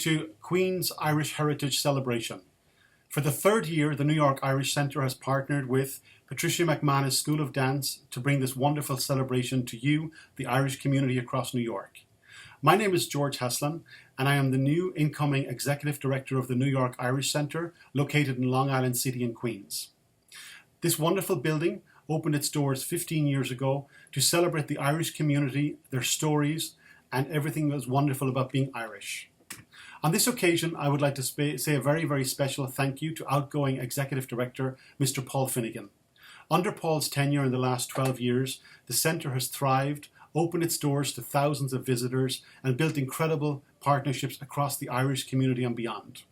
to Queen's Irish Heritage Celebration. For the third year, the New York Irish Centre has partnered with Patricia McManus School of Dance to bring this wonderful celebration to you, the Irish community across New York. My name is George Heslin, and I am the new incoming Executive Director of the New York Irish Centre, located in Long Island City in Queens. This wonderful building opened its doors 15 years ago to celebrate the Irish community, their stories, and everything that was wonderful about being Irish. On this occasion, I would like to say a very, very special thank you to outgoing Executive Director, Mr. Paul Finnegan. Under Paul's tenure in the last 12 years, the Centre has thrived, opened its doors to thousands of visitors, and built incredible partnerships across the Irish community and beyond.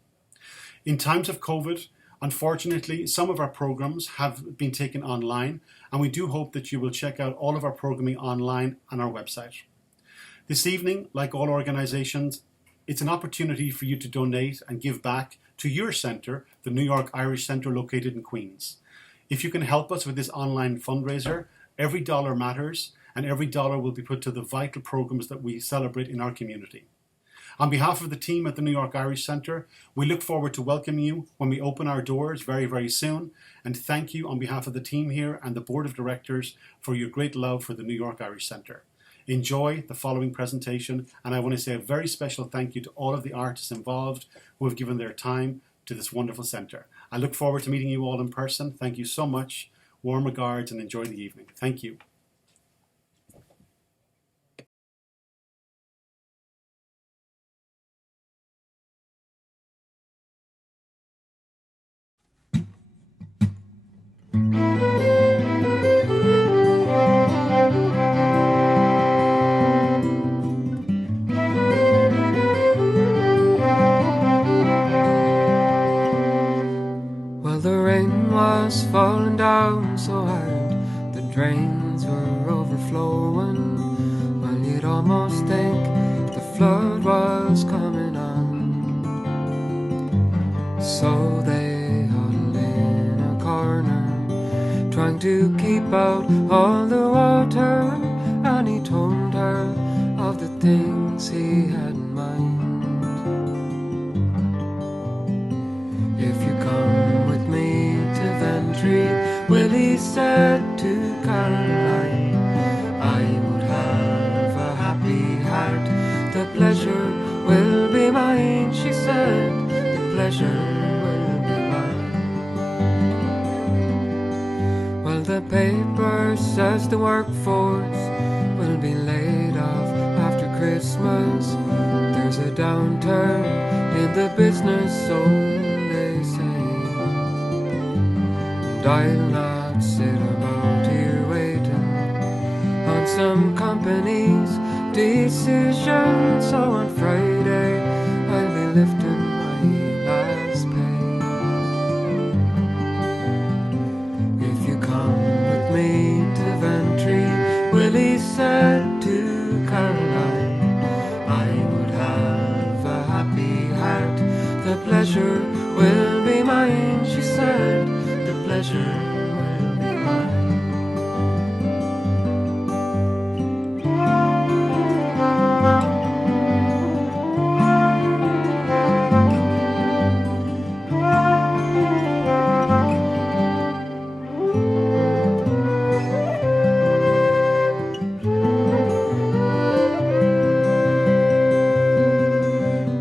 In times of COVID, unfortunately, some of our programs have been taken online, and we do hope that you will check out all of our programming online on our website. This evening, like all organisations, it's an opportunity for you to donate and give back to your centre, the New York Irish Centre located in Queens. If you can help us with this online fundraiser, every dollar matters, and every dollar will be put to the vital programs that we celebrate in our community. On behalf of the team at the New York Irish Centre, we look forward to welcoming you when we open our doors very, very soon, and thank you on behalf of the team here and the Board of Directors for your great love for the New York Irish Centre. Enjoy the following presentation, and I want to say a very special thank you to all of the artists involved who have given their time to this wonderful centre. I look forward to meeting you all in person. Thank you so much. Warm regards and enjoy the evening. Thank you. Falling down so hard, the drains were overflowing. Well, you'd almost think the flood was coming on. So they huddled in a corner, trying to keep out all the water. And he told her of the things he had in mind. If you come with me to Ventry, Willie said to Caroline, I would have a happy heart. The pleasure will be mine, she said. The pleasure will be mine. Well, the paper says the workforce will be laid off after Christmas. There's a downturn in the business, so they say. And I'll not sit about here waiting on some company's decision. So on Friday I'll be lifting my last pay. If you come with me to Ventry, Willie said to Caroline, I would have a happy heart. The pleasure will be mine, she said. The pleasure will be mine.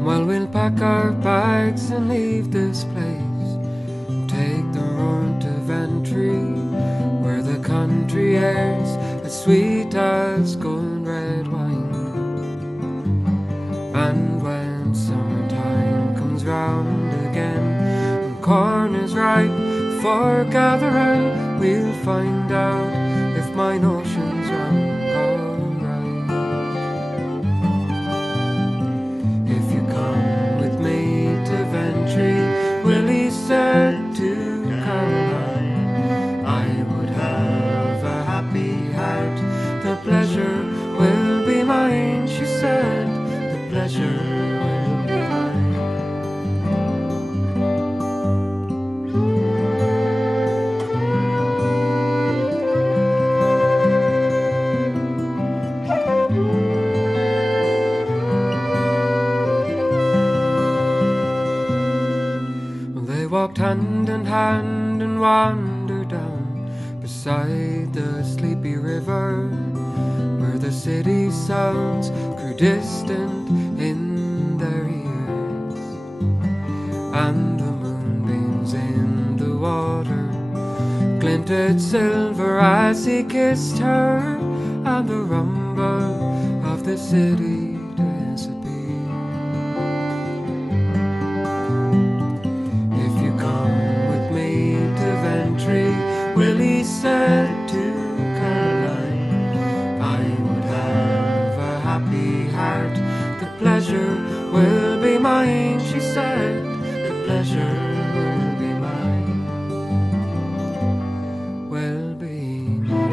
Well, we'll pack our bags and leave this place, take the road to Ventry, where the country air's as sweet as golden red wine. And when summertime comes round again and corn is ripe for gathering, we'll find out if my notion's wrong or right. If you come with me to Ventry, Willie said to Caroline, I would have a happy heart. The pleasure will be mine, she said. The pleasure will be mine. walked hand in hand and wandered down beside the sleepy river, where the city sounds grew distant in their ears, and the moonbeams in the water glinted silver as he kissed her, and the rumble of the city disappeared. If you come with me to Ventry, Willie said to Caroline, I would have a happy heart. The pleasure will be mine, she said. The pleasure will be mine. Will be mine.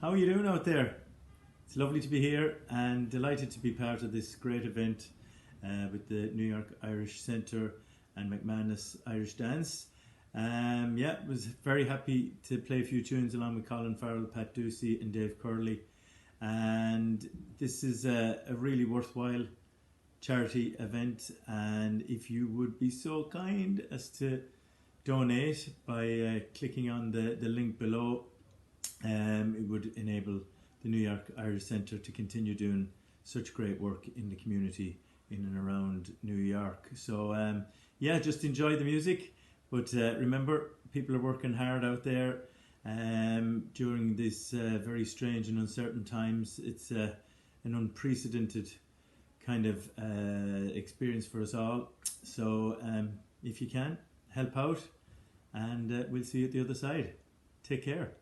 How are you doing out there? It's lovely to be here and delighted to be part of this great event with the New York Irish Centre and McManus Irish Dance. Was very happy to play a few tunes along with Colin Farrell, Pat Ducey and Dave Curley. And this is a really worthwhile charity event, and if you would be so kind as to donate by clicking on the link below, it would enable the New York Irish Centre to continue doing such great work in the community in and around New York. So just enjoy the music, but remember, people are working hard out there during this very strange and uncertain times. It's an unprecedented kind of experience for us all. So if you can, help out, and we'll see you at the other side. Take care.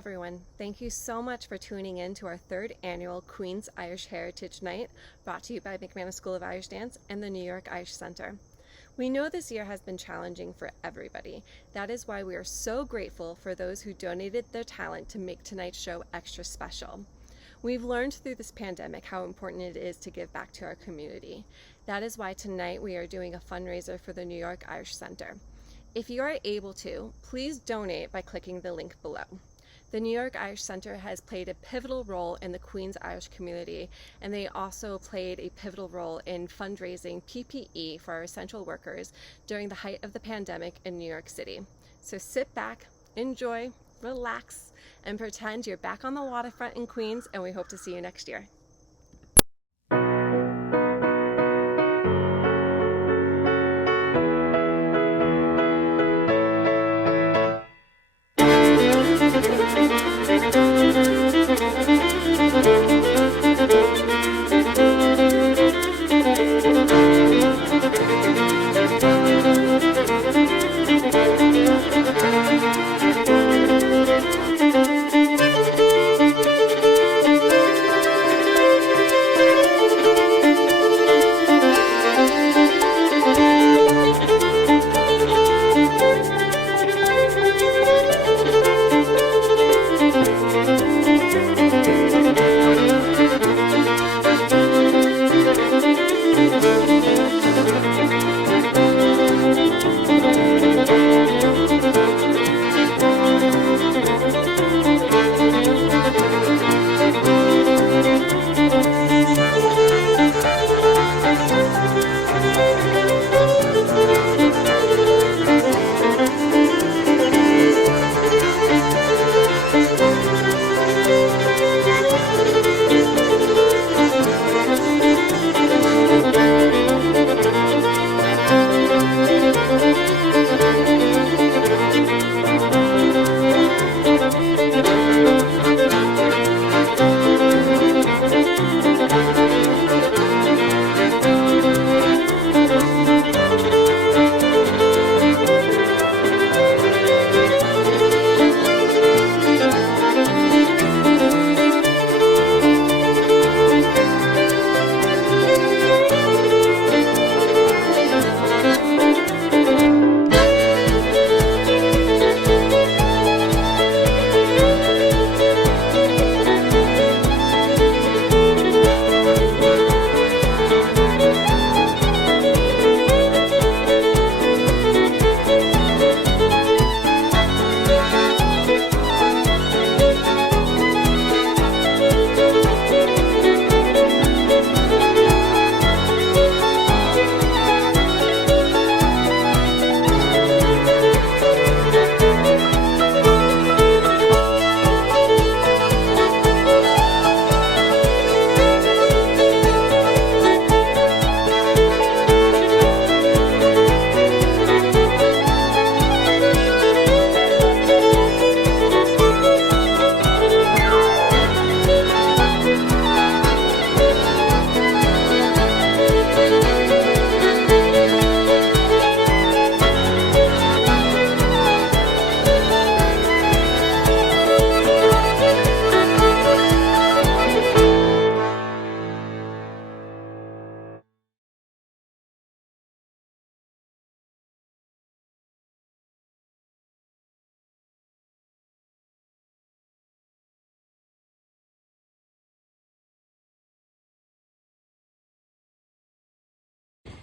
everyone, thank you so much for tuning in to our third annual Queens Irish Heritage Night, brought to you by McManus School of Irish Dance and the New York Irish Centre. We know this year has been challenging for everybody. That is why we are so grateful for those who donated their talent to make tonight's show extra special. We've learned through this pandemic how important it is to give back to our community. That is why tonight we are doing a fundraiser for the New York Irish Centre. If you are able to, please donate by clicking the link below. The New York Irish Centre has played a pivotal role in the Queens Irish community, and they also played a pivotal role in fundraising PPE for our essential workers during the height of the pandemic in New York City. So sit back, enjoy, relax, and pretend you're back on the waterfront in Queens, and we hope to see you next year.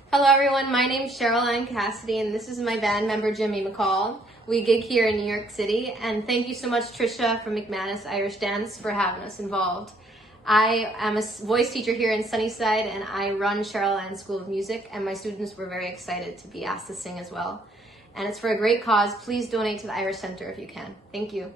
Hello everyone, my name is Cheryl Ann Cassidy and this is my band member Jimmy McCall. We gig here in New York City, and thank you so much Trisha from McManus Irish Dance for having us involved. I am a voice teacher here in Sunnyside and I run Cheryl Ann School of Music, and my students were very excited to be asked to sing as well. And it's for a great cause. Please donate to the Irish Centre if you can. Thank you.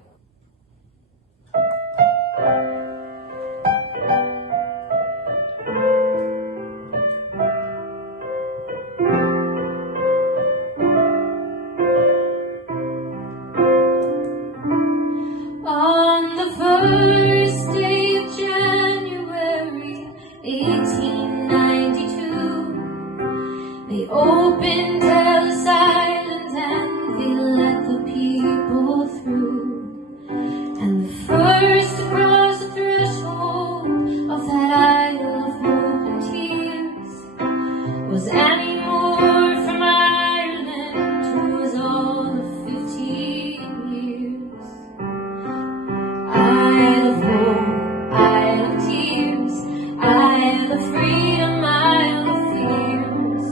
On the first day of January 1892, they opened Ellis Island and they let the people through. used to cross the threshold of that isle of hope and tears. Was any more from Ireland who was all of 15 years? Isle of hope, isle of tears, isle of freedom, isle of fears.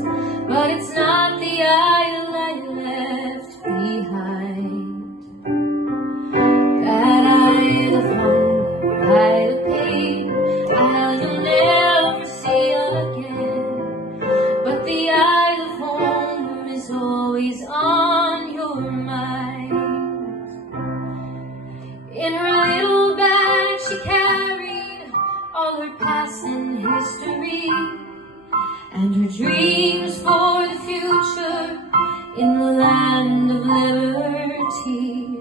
But it's not the isle I left behind. That isle of hunger, isle of pain, isle you'll never see again. But the isle of home is always on your mind. In her little bag she carried all her past and history, and her dreams for the future in the land of liberty.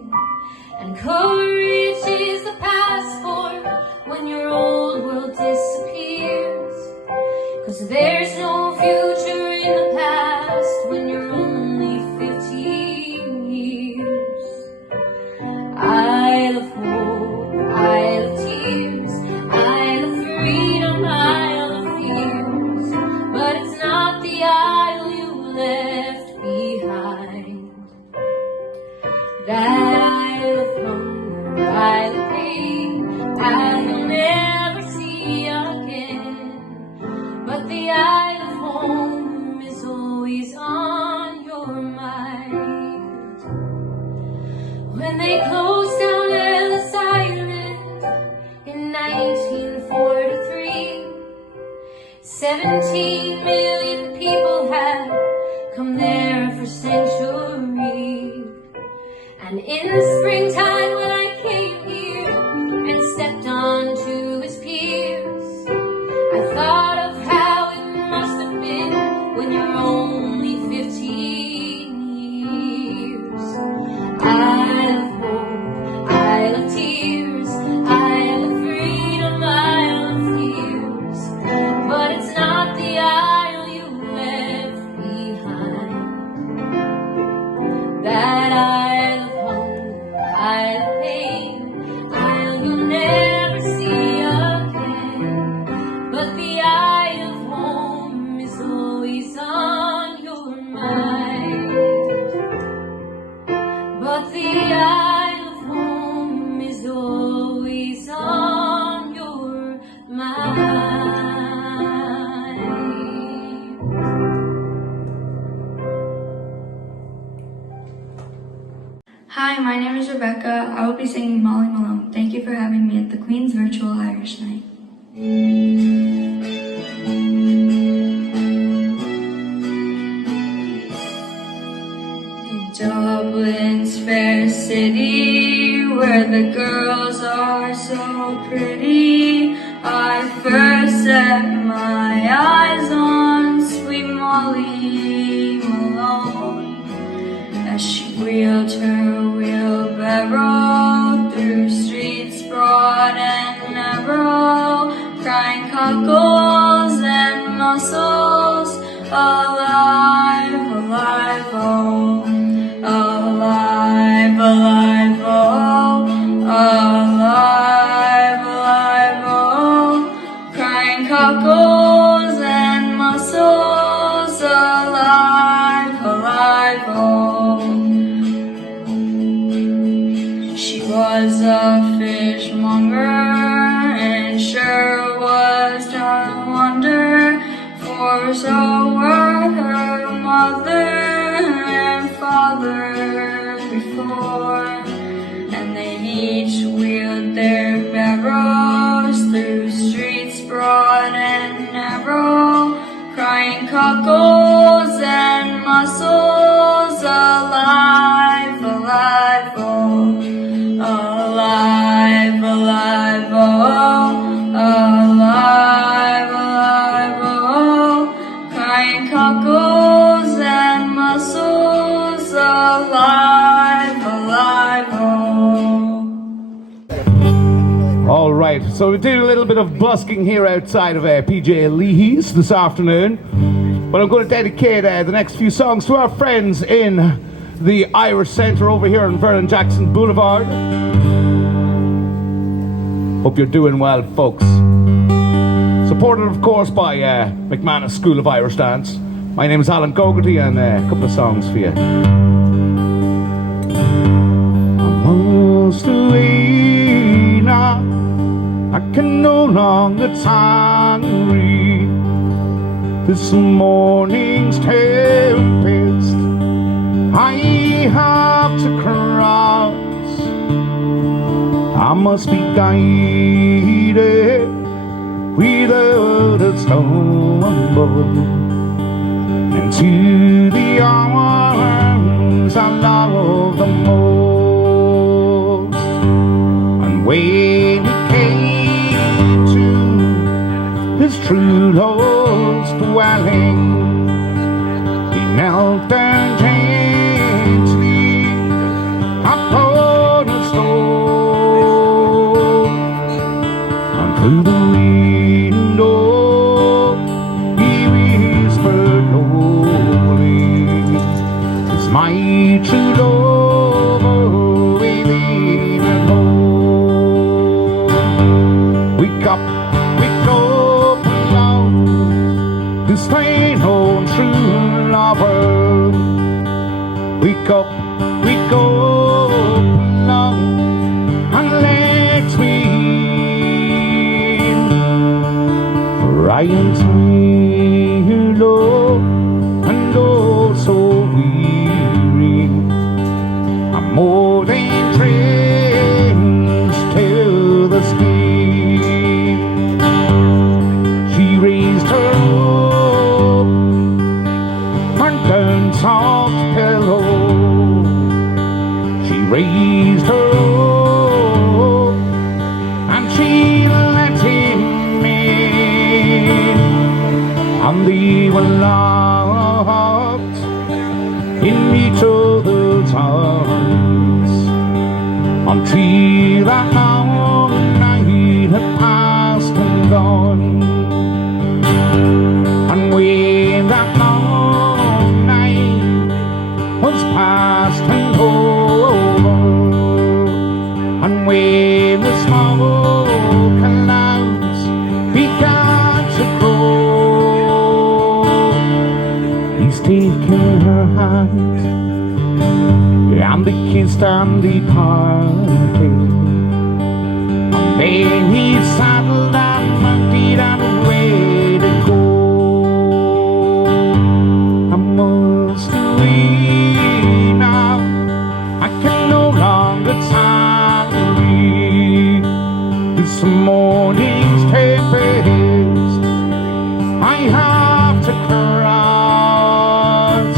And courage is the passport when your old world disappears, 'cause there's no future in the past when you're only 15 years. Isle of hope, isle of tears, isle of freedom, isle of fears. But it's not the isle you left behind. That isle of hunger, isle of pain, isle you'll never see again. But the isle of home is always on your mind. When they closed down Ellis Island in 1943, 17 million people had come there for centuries. And in the springtime when I came here and stepped onto his piers, I thought of how it must have been when you're only 15 years. Isle of hope, isle of tears, isle of freedom, isle of fears. But it's not the isle you left behind. That isle of hunger, isle of pain, isle you'll never see again. But the isle of home is always on your mind. But the isle of home is always on your mind. Hi, my name is Rebecca. I will be singing Molly Malone. Thank you for having me at the Queen's Virtual Irish Night. In Dublin's fair city, where the girls are so pretty, I first set my eyes on sweet Molly Malone. As she wheeled her wheelbarrow through streets broad and narrow, crying cockles and mussels, alive, alive, oh, alive, alive, oh, alive, alive, oh, crying cockles and mussels, alive, alive, oh. She was a fishmonger, and sure was no wonder, for so were her mother and father before. And they each wheeled their barrows through streets broad and narrow, crying cockles and mussels, alive, alive, oh, alive, alive, oh, alive, alive, oh, crying cockles and mussels, alive, alive, oh. All right, so we did a little bit of busking here outside of PJ Leahy's this afternoon, but I'm going to dedicate the next few songs to our friends in the Irish Centre over here on Vernon Jackson Boulevard. Hope you're doing well, folks. Supported, of course, by McManus School of Irish Dance. My name is Alan Gogarty, and a couple of songs for you. I'm almost away now. I can no longer tolerate this morning's tempest I have to cross. I must be guided without a stumble into the arms I love the most. And when he came to his true love's dwelling, he knelt down gently upon a stone, and through the window he whispered lowly, "Is my true love within at home?" Wake up, love, this ain't no true lover. Wake up, love, and let me in. For I am tired, Lord, and oh so weary. I'm more than drenched to the skin. She raised her up and down soft pillow. She raised her up and she let him in, and they were locked in each other's arms until that long night had passed and gone. And when that long night was past and over, and when the smoke clouds began to grow, he's taken her hand, and they kissed and they parted. And then he saddled and mounted and away to go. I must leave now. I can no longer tolerate this morning's tempest I have to cross.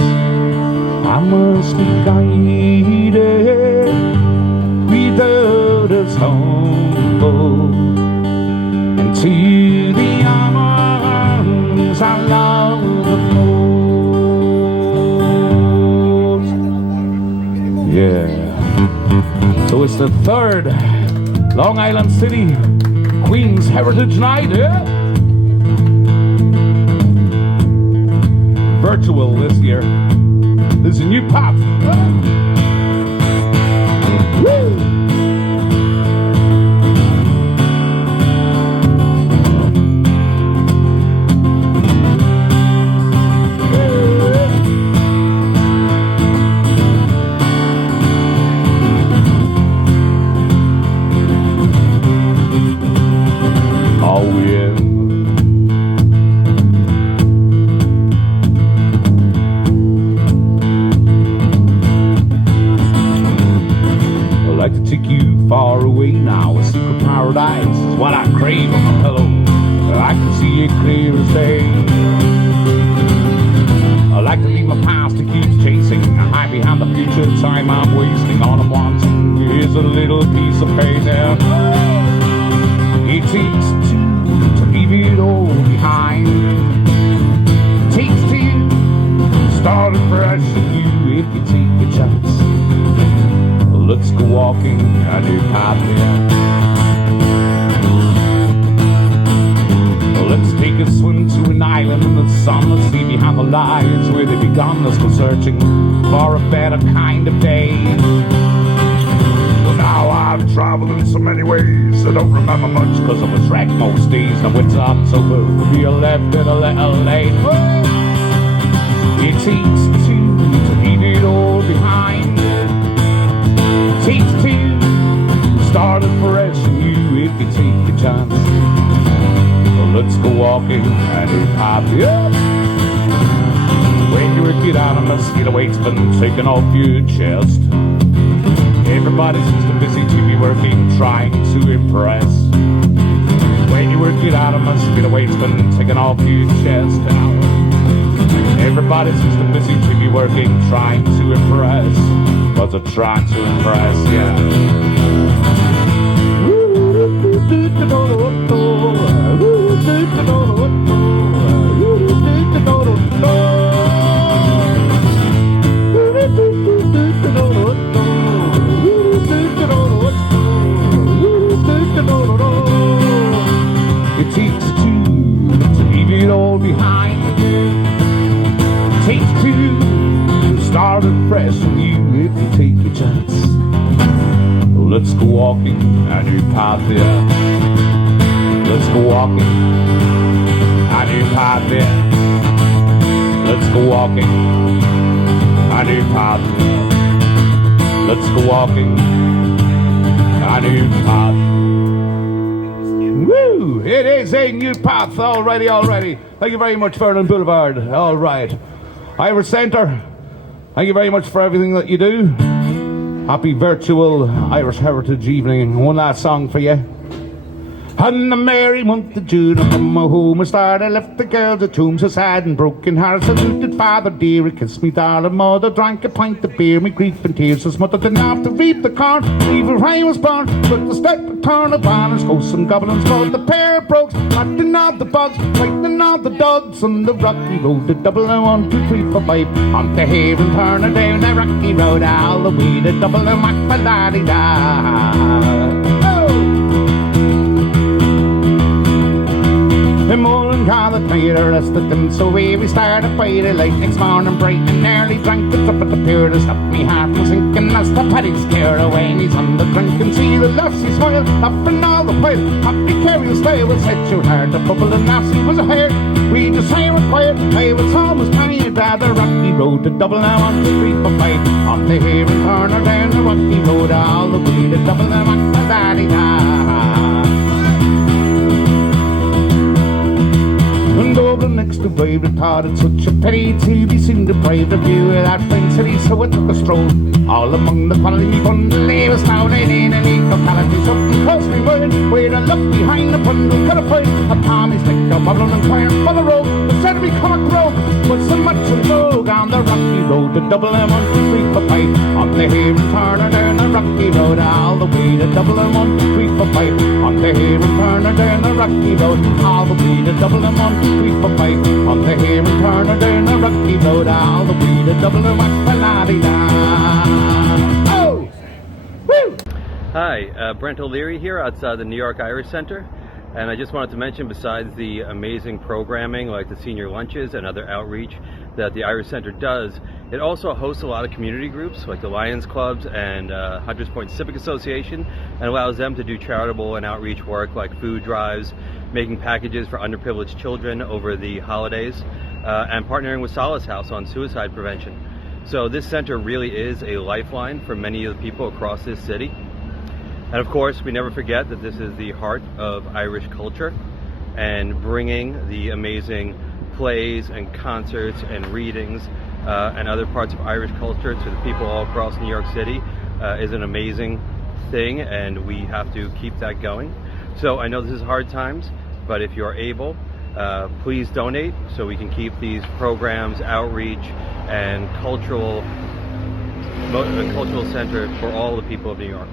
I must be guided without a stumble into the arms I love the most. Yeah. So it's the third Long Island City Queens Heritage Night, yeah? Virtual this year. This is a new pop. Woo! Oh yeah. I'd like to take you far away now. A secret paradise is what I crave on my pillow. I can see it clear as day. I like to leave my past that keeps chasing. I hide behind the future time I'm wasting. All I'm wanting is a little piece of pain there. It takes two to leave it all behind. It takes two to start afresh with you if you take a chance. Let's go walking a new path there. Let's take a swim to an island in the sun. Let's leave behind the lights where they begun. Let's go searching for a better kind of day. So now I've tried traveled in so many ways. I don't remember much because I was wrecked most days. Now it's October, you left it a little late. It takes two to leave it all behind. It takes two to start it fresh and you if you take the chance. Well, let's go walking and it's happy up. When you're a kid animal, the weight's been taken off your chest. Everybody seems too busy to be working, trying to impress. When you work it out, I must be the weight's been taken off your chest. Everybody seems too busy to be working, trying to impress. But they're trying to impress, yeah. It takes two to leave it all behind. It takes two to start it fresh with you if you take your chance. Let's go walking a new path there. Let's go walking a new path there. Let's go walking a new path there. Let's go walking a new path. Woo! It is a new path. Alrighty. Thank you very much, Vernon Boulevard. All right. Irish Centre, thank you very much for everything that you do. Happy virtual Irish Heritage Evening. One last song for you. On the merry month of June, from my home I started, left the girls at home so sad and broken hearted. Saluted father dear, he kissed me darling mother, drank a pint of beer, me grief and tears was smothered enough to reap the corn, even when I was born. But the step of turn of banners, ghosts and goblins, called the pair of brogues, fighting all the bugs, fighting all the dogs on the rocky road to Dublin. 1, 2, 3, 4, 5, on the haven turner down the rocky road, all the way to Dublin, Macballady-da. The morning called the tide arrested them, so away we started by the light next morning bright and early. Drank the drop of the beer to stop me heart from sinking as the paddy's clear away and he's on the drink and see the lassie smile, laughing all the while. Happy carrying style will set your heart a bubble and lassie was a hair. We just sang it quiet, I was almost tired down the rocky road to Dublin. 1, 2, 3, 4, 5, on the hair and corner down the rocky road all the way to Dublin, Macballady-da. And over next to brave, I thought it's such a pity to be seen deprived of view of that fine city, so I took a stroll all among the quality bundle. They was found in a neat locality, something closely word, where I looked behind the bundle, could have find a palmy stick, a bubbling and fire for the road. Instead of me come a road, with so much of rogue on the rocky road to Dublin. 1, 2, 3, 4, 5, on the hair and turner down the rocky road, all the way to Dublin. 1, 2, 3, 4, 5, on the hair and turner down the rocky road, all the way to Dublin. 1, 2, 3, 4, 5, on the hair and turner down the rocky road, all the way to Dublin, Macballady-da. Oh! Woo! Hi, Brent O'Leary here outside the New York Irish Center, and I just wanted to mention, besides the amazing programming like the senior lunches and other outreach that the Irish Center does, it also hosts a lot of community groups like the Lions Clubs and Hunters Point Civic Association, and allows them to do charitable and outreach work like food drives, making packages for underprivileged children over the holidays, and partnering with Solace House on suicide prevention. So this center really is a lifeline for many of the people across this city. And of course, we never forget that this is the heart of Irish culture, and bringing the amazing plays and concerts and readings and other parts of Irish culture to the people all across New York City is an amazing thing, and we have to keep that going. So I know this is hard times, but if you're able, please donate so we can keep these programs, outreach, and cultural center for all the people of New York.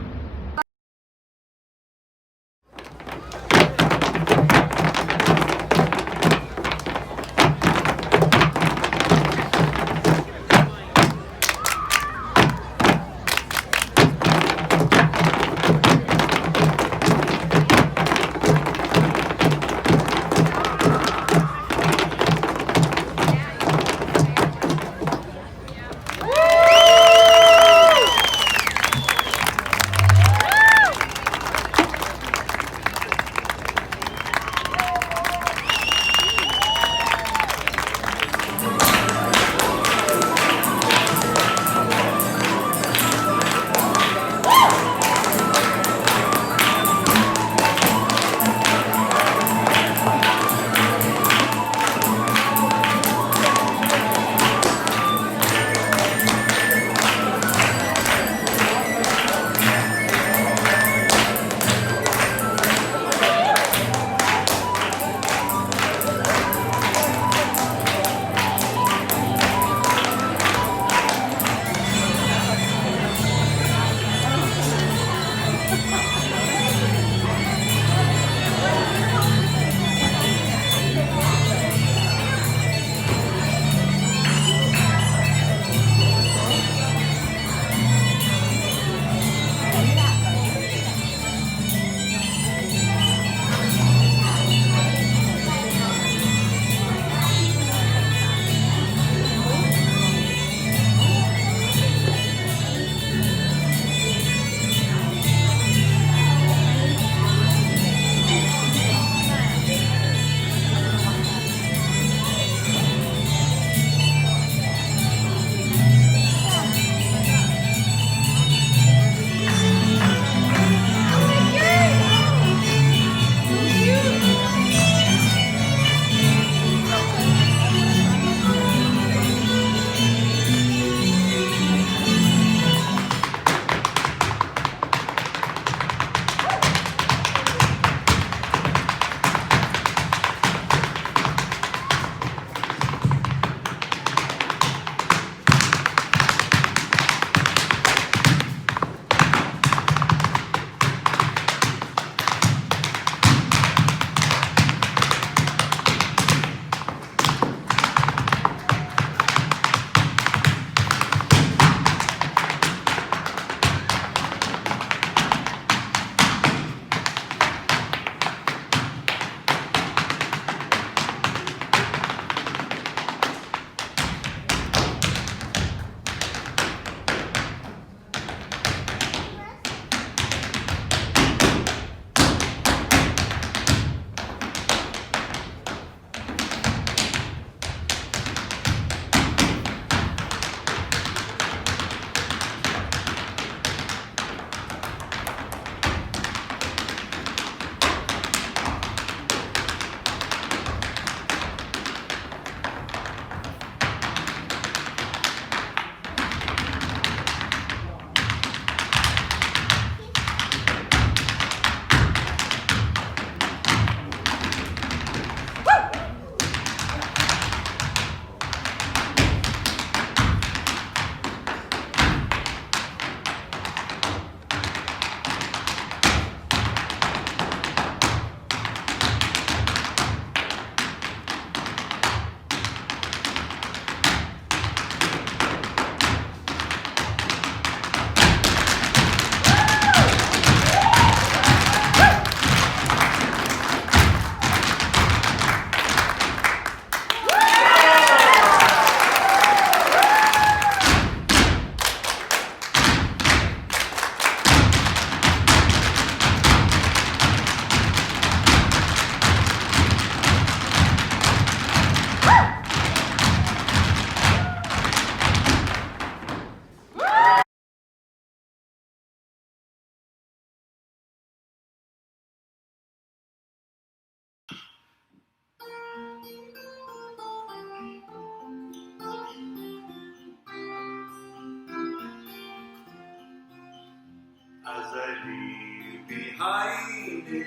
behind me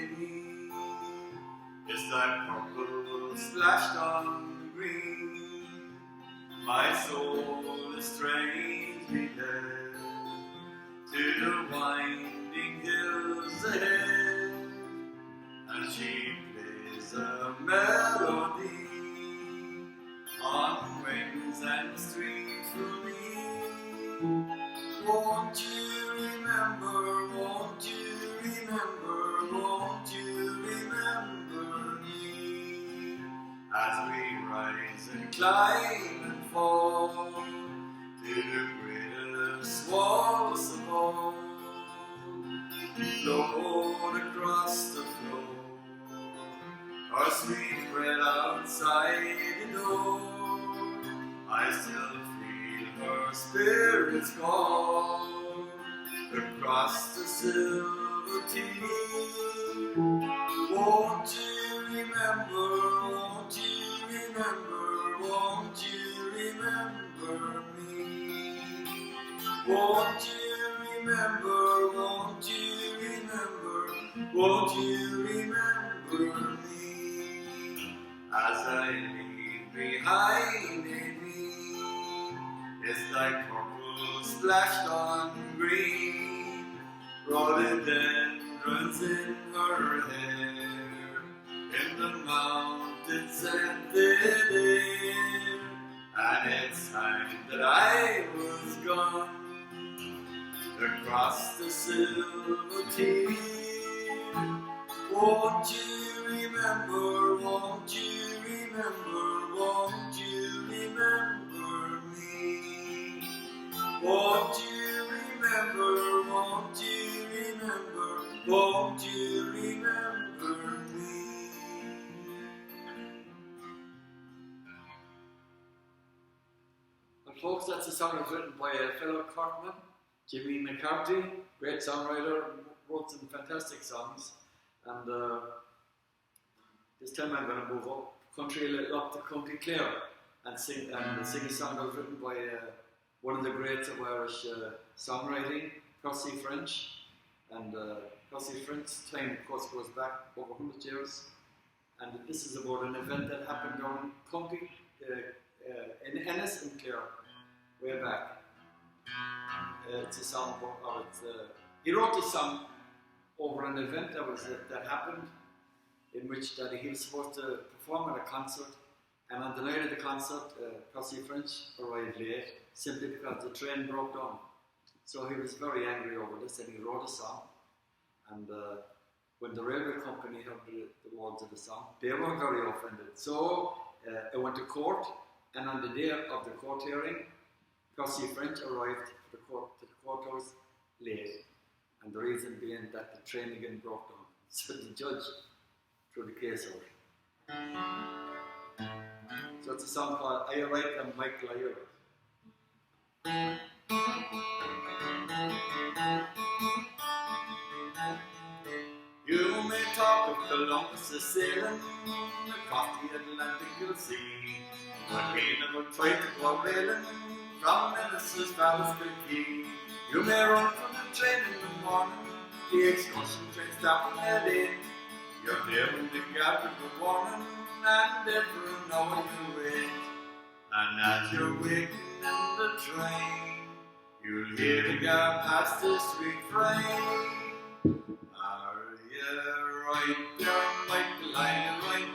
is that purple splashed on green. My soul is strangely led to the winding hills ahead, and she plays a melody on winds and streams for me. Won't you remember, won't you remember, won't you remember me, as we rise and climb and fall to the greatest walls of all, float across the floor, our sweet bread outside the door. I still feel her spirits call across the silver sea. Won't you remember, won't you remember, won't you remember me? Won't you remember, won't you remember, won't you remember me, as I leave behind me is like purple splashed on green, rhododendrons in her hair, in the mountains and the air, and it's time that I was gone across the silver sea. Won't you remember, won't you remember, won't you remember me? Won't you remember, won't you remember, won't you remember me? And folks, that's a song that was written by a fellow Corkman, Jimmy McCarthy, great songwriter, wrote some fantastic songs. And this time I'm going to move up country a little up to County Clare and sing a song that was written by one of the greats of Irish songwriting, Percy French. And Percy French's time, of course, goes back over 100 years. And this is about an event that happened down County, in Ennis and Clare, way back. It's a song about he wrote this song over an event that happened, in which that he was supposed to perform at a concert, and on the night of the concert, Percy French arrived late simply because the train broke down. So he was very angry over this, and he wrote a song. And when the railway company heard the words of the song, they were very offended. So it went to court, and on the day of the court hearing, Percy French arrived to the courthouse late, and the reason being that the train again broke down. So the judge threw the case out. So it's a song called I Write and Michael I Write. You may talk of Columbus sailing across the Atlantic Sea, but he never tried to go whaling from Ennis as far as Kilkee. You may run from the train in the morning, the excursion train stopping at 8. You're there when the gap of the warning, and every hour you wait. And as you're waiting in the train, you'll hear the gap past the sweet refrain. Are you right there, Michael? Are you right?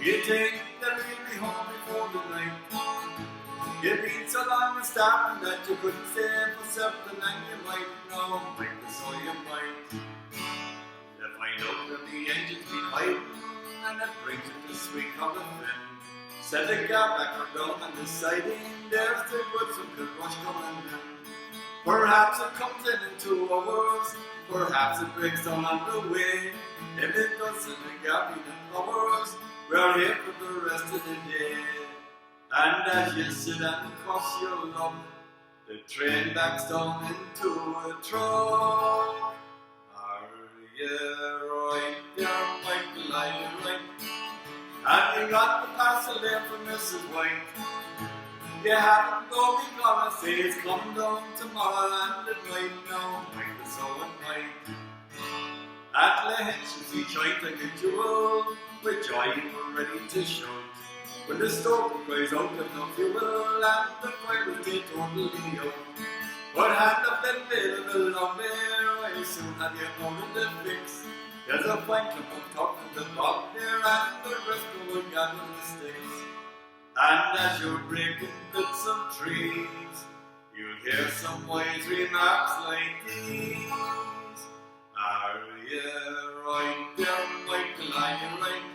You think that we'll be home before the night? You've been so long and stopping that you couldn't stay for something, and you might know, Michael, so you might. You find out that the engine's been hiding, and it brings it to sweet Colin. Set the gap back or down on the siding, there's the goods and good rush coming in. Perhaps it comes in 2 hours, perhaps it breaks down on the way. If it doesn't, the gap in hours, we're here for the rest of the day. And as you sit and cross your love, the train backs down into a truck. Are you right there, Michael? Are you right? And you got the parcel there for Mrs. White. You haven't go because it's coming down tomorrow, and it might know, Michael, so it might. At length she joined like a jewel, with joy we're ready to shout. When the stove cries out with no fuel, and the fire will stay totally out. But hand up that little along there, I soon have you known the fix. There's a fine clump of top of the bog there, and the rest will gather the sticks. And as you're breaking bits of trees, you'll hear some wise remarks like these. Are you right there, Michael? Are you right?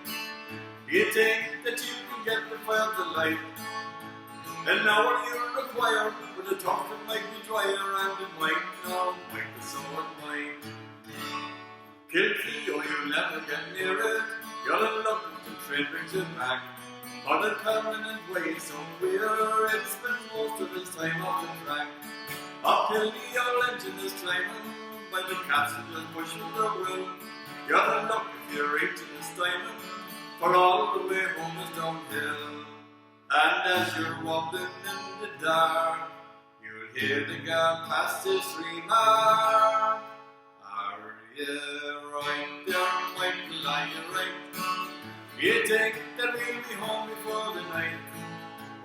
Do you think that you can get the fire to light? And now what you require, with a talk that might be drier, and it might now make the somewhat mine. Kilkee, oh, you'll never get near it. You're in love with the train brings it back. On a permanent way, so queer, it spends most of its time off the track. Uphill the old engine is climbing, by the castle just pushing the wheel. You're in luck if you're reaching this diamond, for all the way home is downhill. And as you're walking in the dark, you'll hear the girl past this remark. Are you right there, Michael? Are you right? You think that we'll be home before the night?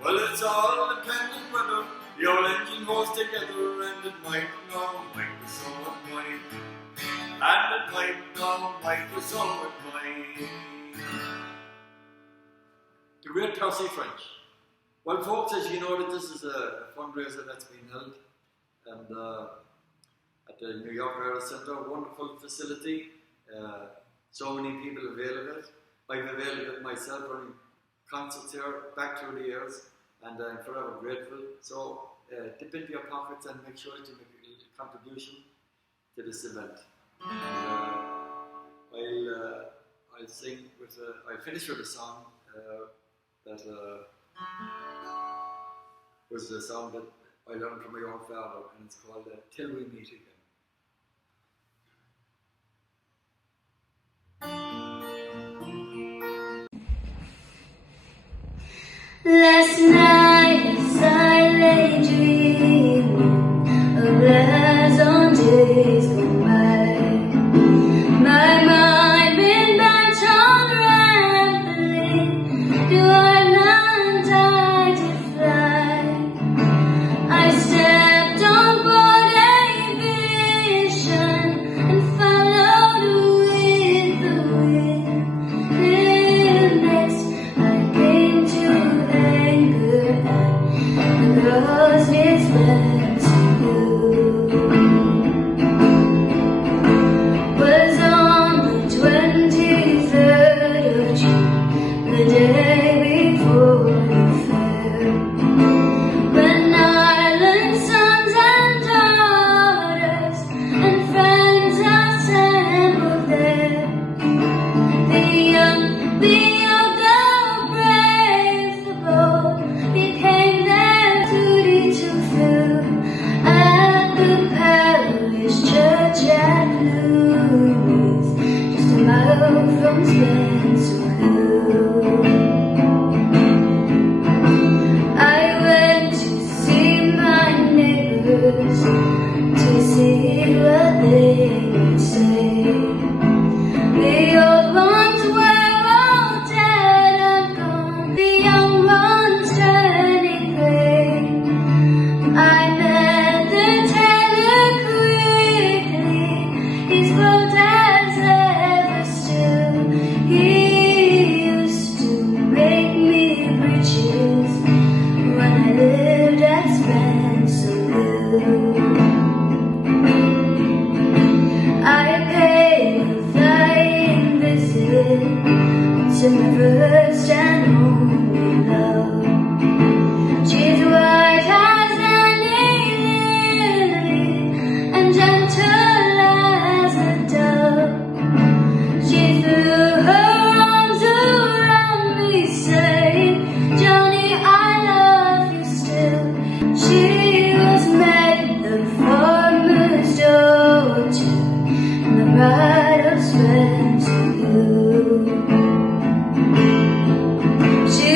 Well, it's all dependent whether the old engine holds together, and it might not make the somewhat mine. And it might not make the somewhat mine. The great Percy French. Well, folks, as you know, that this is a fundraiser that's been held and at the New York Irish Centre, a wonderful facility. So many people avail of it. I've availed of it myself, running concerts here back through the years, and I'm forever grateful. So dip into your pockets and make sure to make a contribution to this event. And I'll sing with I'll finish with a song that was a song that I learned from my own father, and it's called Till We Meet Again. Last night as I lay dreaming of pleasant days gone by, my mind been bent on rambling, do I not die to fly? I stepped on board a vision and followed with the wind. In the next I came to because it's meant to was on the 23rd of June, the day before the fair, when island sons and daughters and friends assembled there. The young, the old, the brave, the bold became their duty to fill at the parish church at Louis, just a mile from Spencer Hill. I went to see my neighbors, to see what they would say. The old ones were all dead and gone, the young ones turning gray. I met the tailor quickly, he's bold as ever still. He used to make me breeches when I lived at Spencerville. I paid a flying visit to my first and only love. She's white as any lily and gentle as a dove. She threw her arms around me, saying, Johnny, I love you still. She was made the farmer's daughter and the bride of Spencerville. She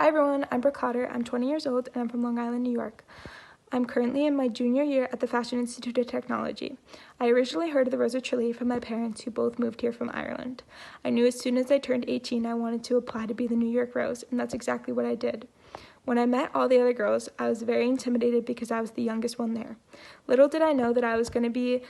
Hi everyone, I'm Brooke Cotter. I'm 20 years old and I'm from Long Island, New York. I'm currently in my junior year at the Fashion Institute of Technology. I originally heard of the Rose of Tralee from my parents, who both moved here from Ireland. I knew as soon as I turned 18 I wanted to apply to be the New York Rose, and that's exactly what I did. When I met all the other girls, I was very intimidated because I was the youngest one there. Little did I know that I was going to be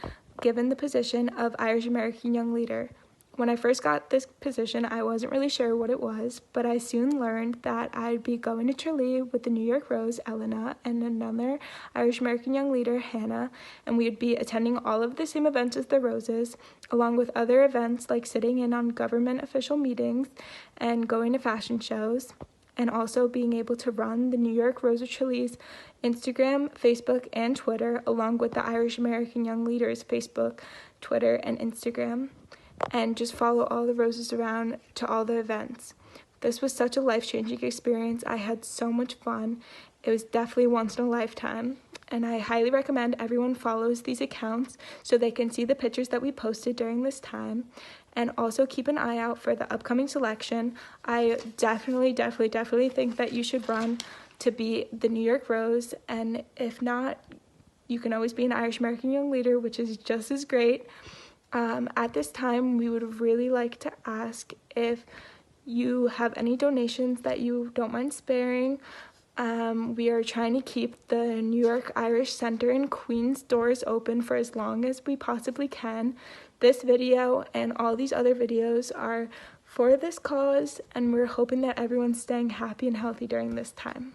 given the position of Irish American Young Leader. When I first got this position, I wasn't really sure what it was, but I soon learned that I'd be going to Tralee with the New York Rose, Elena, and another Irish American Young Leader, Hannah, and we'd be attending all of the same events as the Roses, along with other events like sitting in on government official meetings and going to fashion shows, and also being able to run the New York Rose of Tralee's Instagram, Facebook, and Twitter, along with the Irish American Young Leaders Facebook, Twitter, and Instagram, and just follow all the Roses around to all the events. This was such a life-changing experience. I had so much fun. It was definitely once in a lifetime, and I highly recommend everyone follows these accounts so they can see the pictures that we posted during this time, and also keep an eye out for the upcoming selection. I definitely think that you should run to be the New York Rose, and if not, you can always be an Irish American Young Leader, which is just as great. At this time, we would really like to ask if you have any donations that you don't mind sparing. We are trying to keep the New York Irish Center in Queens doors open for as long as we possibly can. This video and all these other videos are for this cause, and we're hoping that everyone's staying happy and healthy during this time.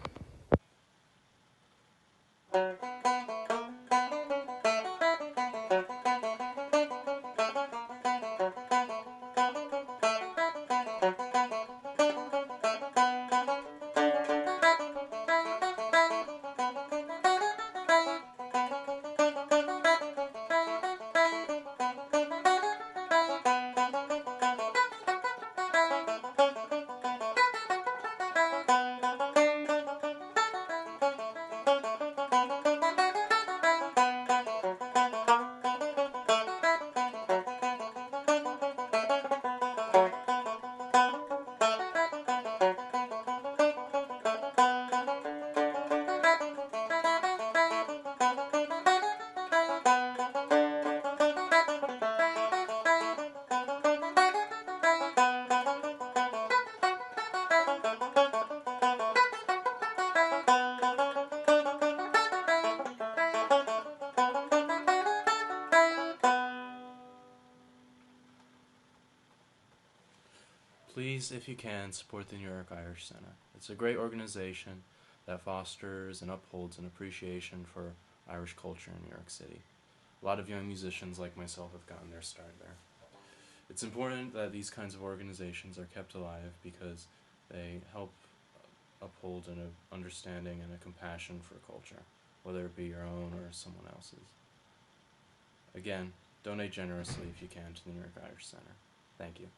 Please, if you can, support the New York Irish Center. It's a great organization that fosters and upholds an appreciation for Irish culture in New York City. A lot of young musicians like myself have gotten their start there. It's important that these kinds of organizations are kept alive because they help uphold an understanding and a compassion for culture, whether it be your own or someone else's. Again, donate generously if you can to the New York Irish Center. Thank you.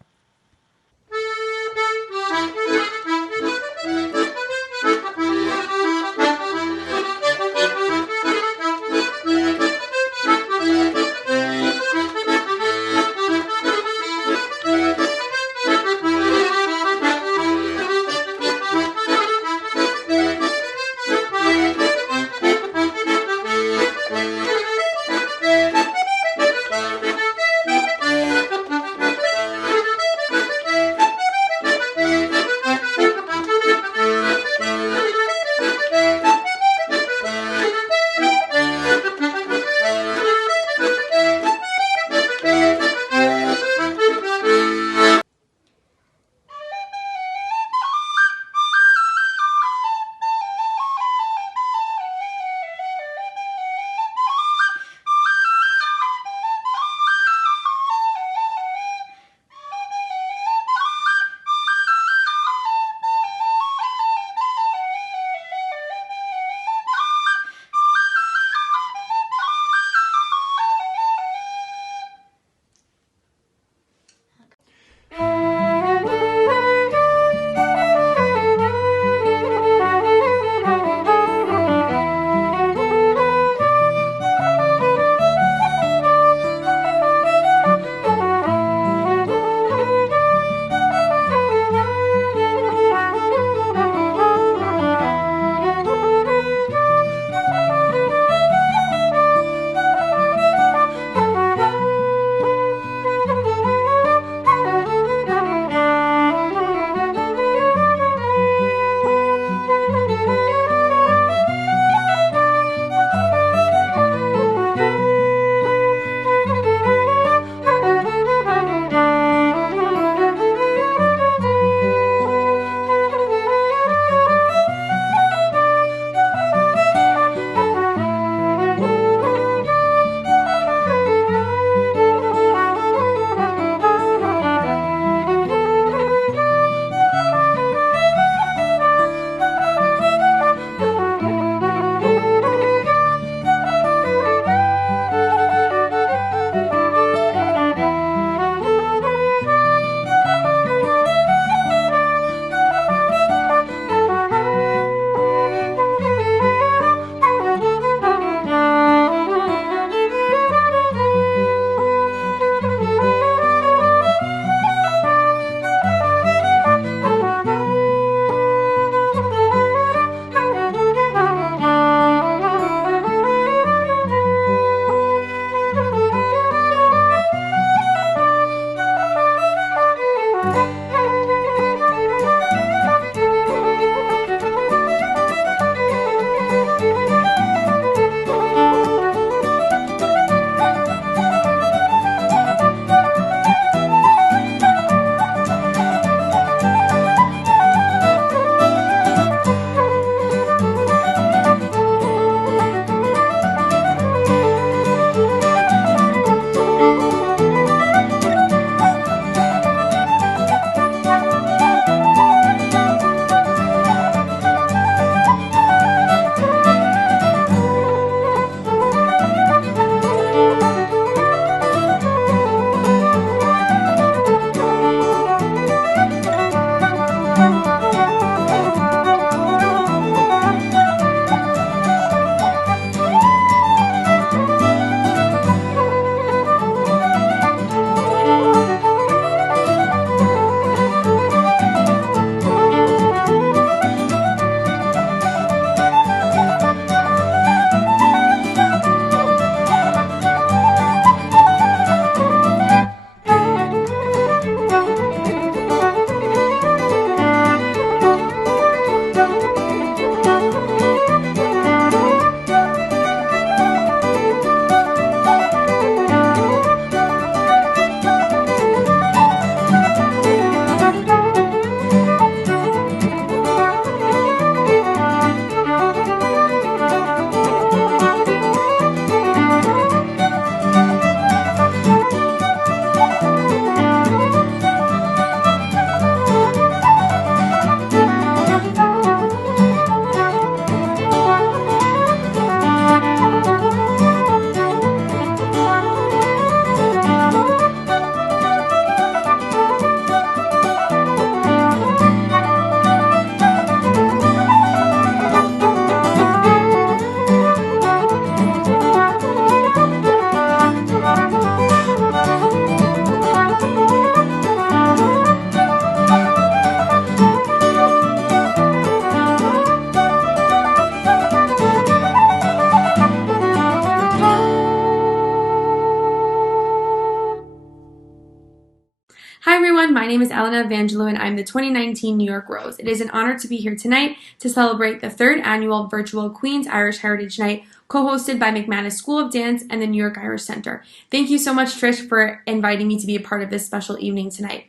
Hi everyone, my name is Elena Evangelou and I'm the 2019 New York Rose. It is an honor to be here tonight to celebrate the third annual virtual Queens Irish Heritage Night, co-hosted by McManus School of Dance and the New York Irish Center. Thank you so much, Trish, for inviting me to be a part of this special evening tonight.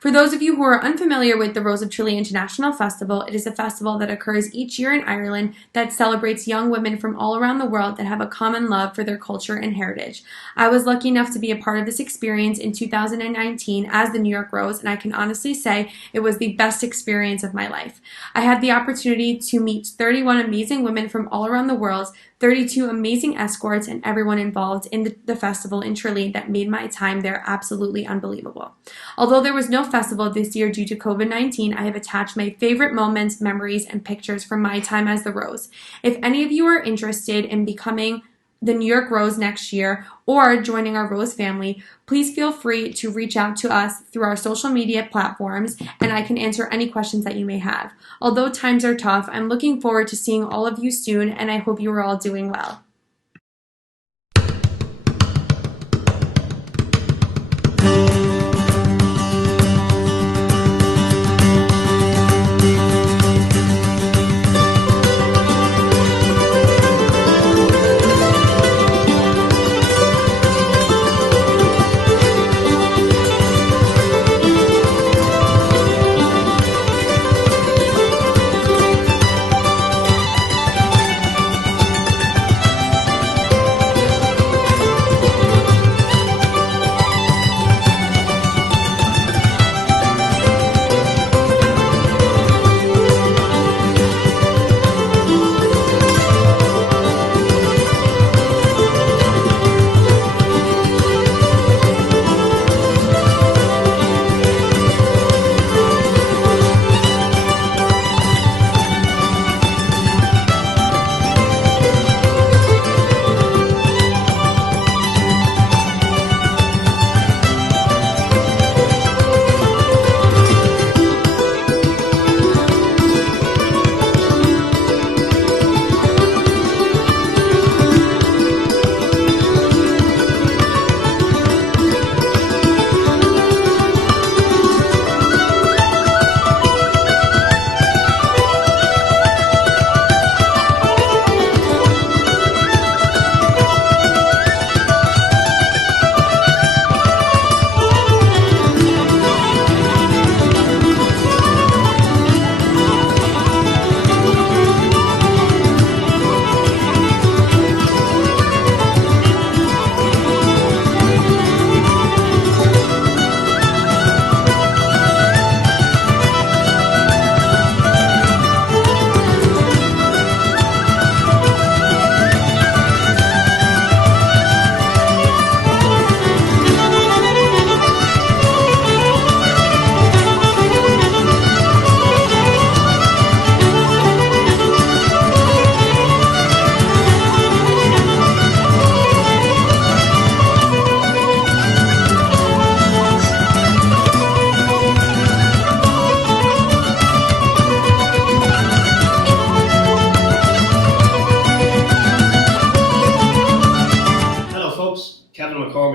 For those of you who are unfamiliar with the Rose of Tralee International Festival, it is a festival that occurs each year in Ireland that celebrates young women from all around the world that have a common love for their culture and heritage. I was lucky enough to be a part of this experience in 2019 as the New York Rose, and I can honestly say it was the best experience of my life. I had the opportunity to meet 31 amazing women from all around the world, 32 amazing escorts, and everyone involved in the festival in Tralee that made my time there absolutely unbelievable. Although there was no festival this year due to COVID-19, I have attached my favorite moments, memories, and pictures from my time as the Rose. If any of you are interested in becoming the New York Rose next year or joining our Rose family, please feel free to reach out to us through our social media platforms and I can answer any questions that you may have. Although times are tough, I'm looking forward to seeing all of you soon and I hope you are all doing well.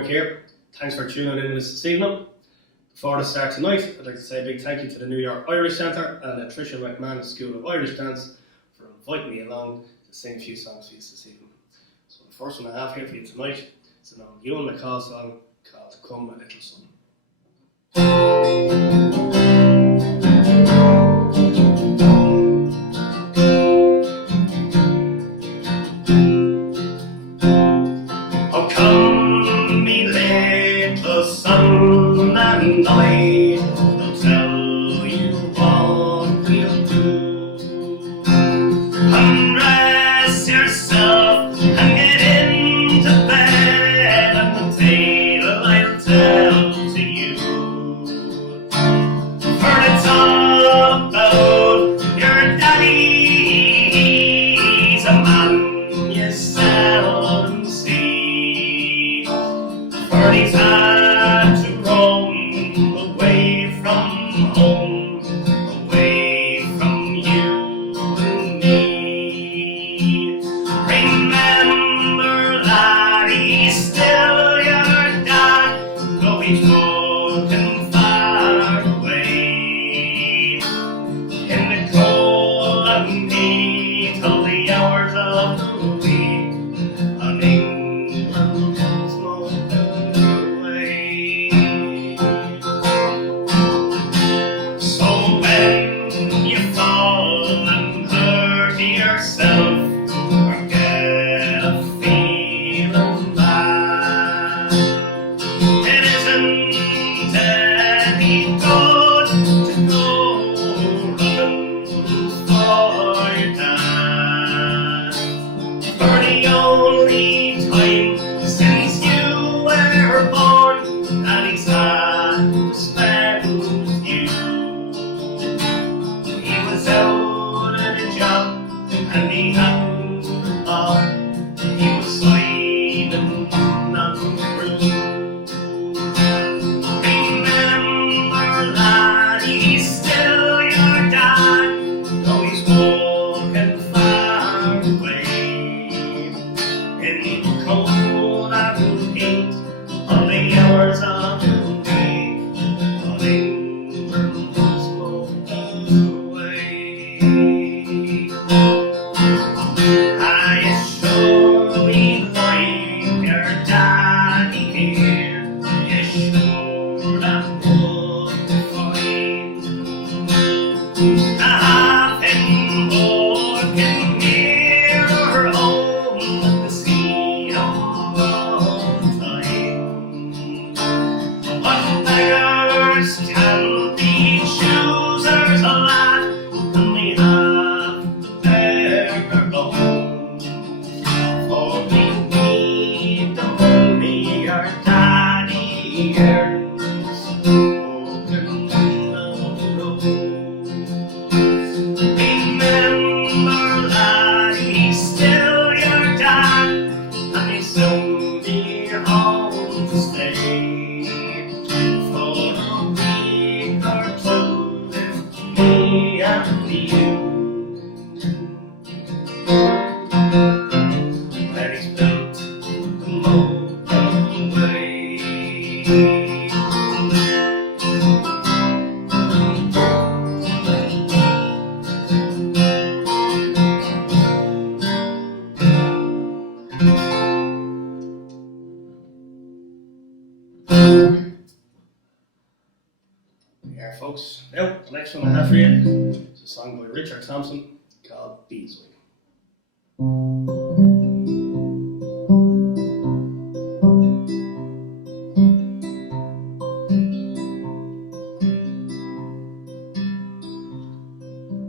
Here. Thanks for tuning in this evening. Before the start tonight, I'd like to say a big thank you to the New York Irish Center and the Patricia McManus School of Irish Dance for inviting me along to sing a few songs for you this evening. So the first one I have here for you tonight is an old Ewan McCall song called Come a Little Son. Oh, come, me little son, and I will tell you what we'll do. Undress yourself and get into bed, and the tale I'll tell to you. For it's all about your daddy. He's a man you seldom see. For he's had to roam away from home, away from you and me. Remember that he's still your dad, though he's broken fast. be good to go running for that. For the only time since you were born that he's had to spend with you. He was out at a job and he hadn't a bob. He was sliding on through. Remember, lad, he's still your dad, though he's walking far away. In the cold and heat of the hours of the week, while England was going away. I surely like your daddy here. You sure that would be fine. To have him working nearer home than to see him all the time. But beggars can be choosers, lad, and we have to bear alone. For we need the money our daddy earns, walking down the road. Remember, lad, he's still your dad, and he'll soon be home to stay. For a week or two with me and you. When he's built the motorway. Yeah, folks. Now, the next one I have for you is a song by Richard Thompson called Beeswing.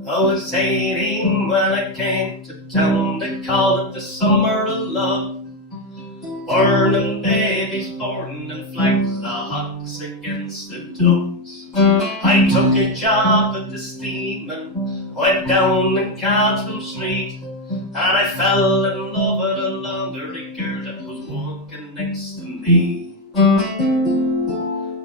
I was 18 when I came to town. They call it the summer of love. Burning babies born and flags the hawks against the doves. I took a job at the steaming, went down the Catherine Street, and I fell in love with a laundry girl that was walking next to me.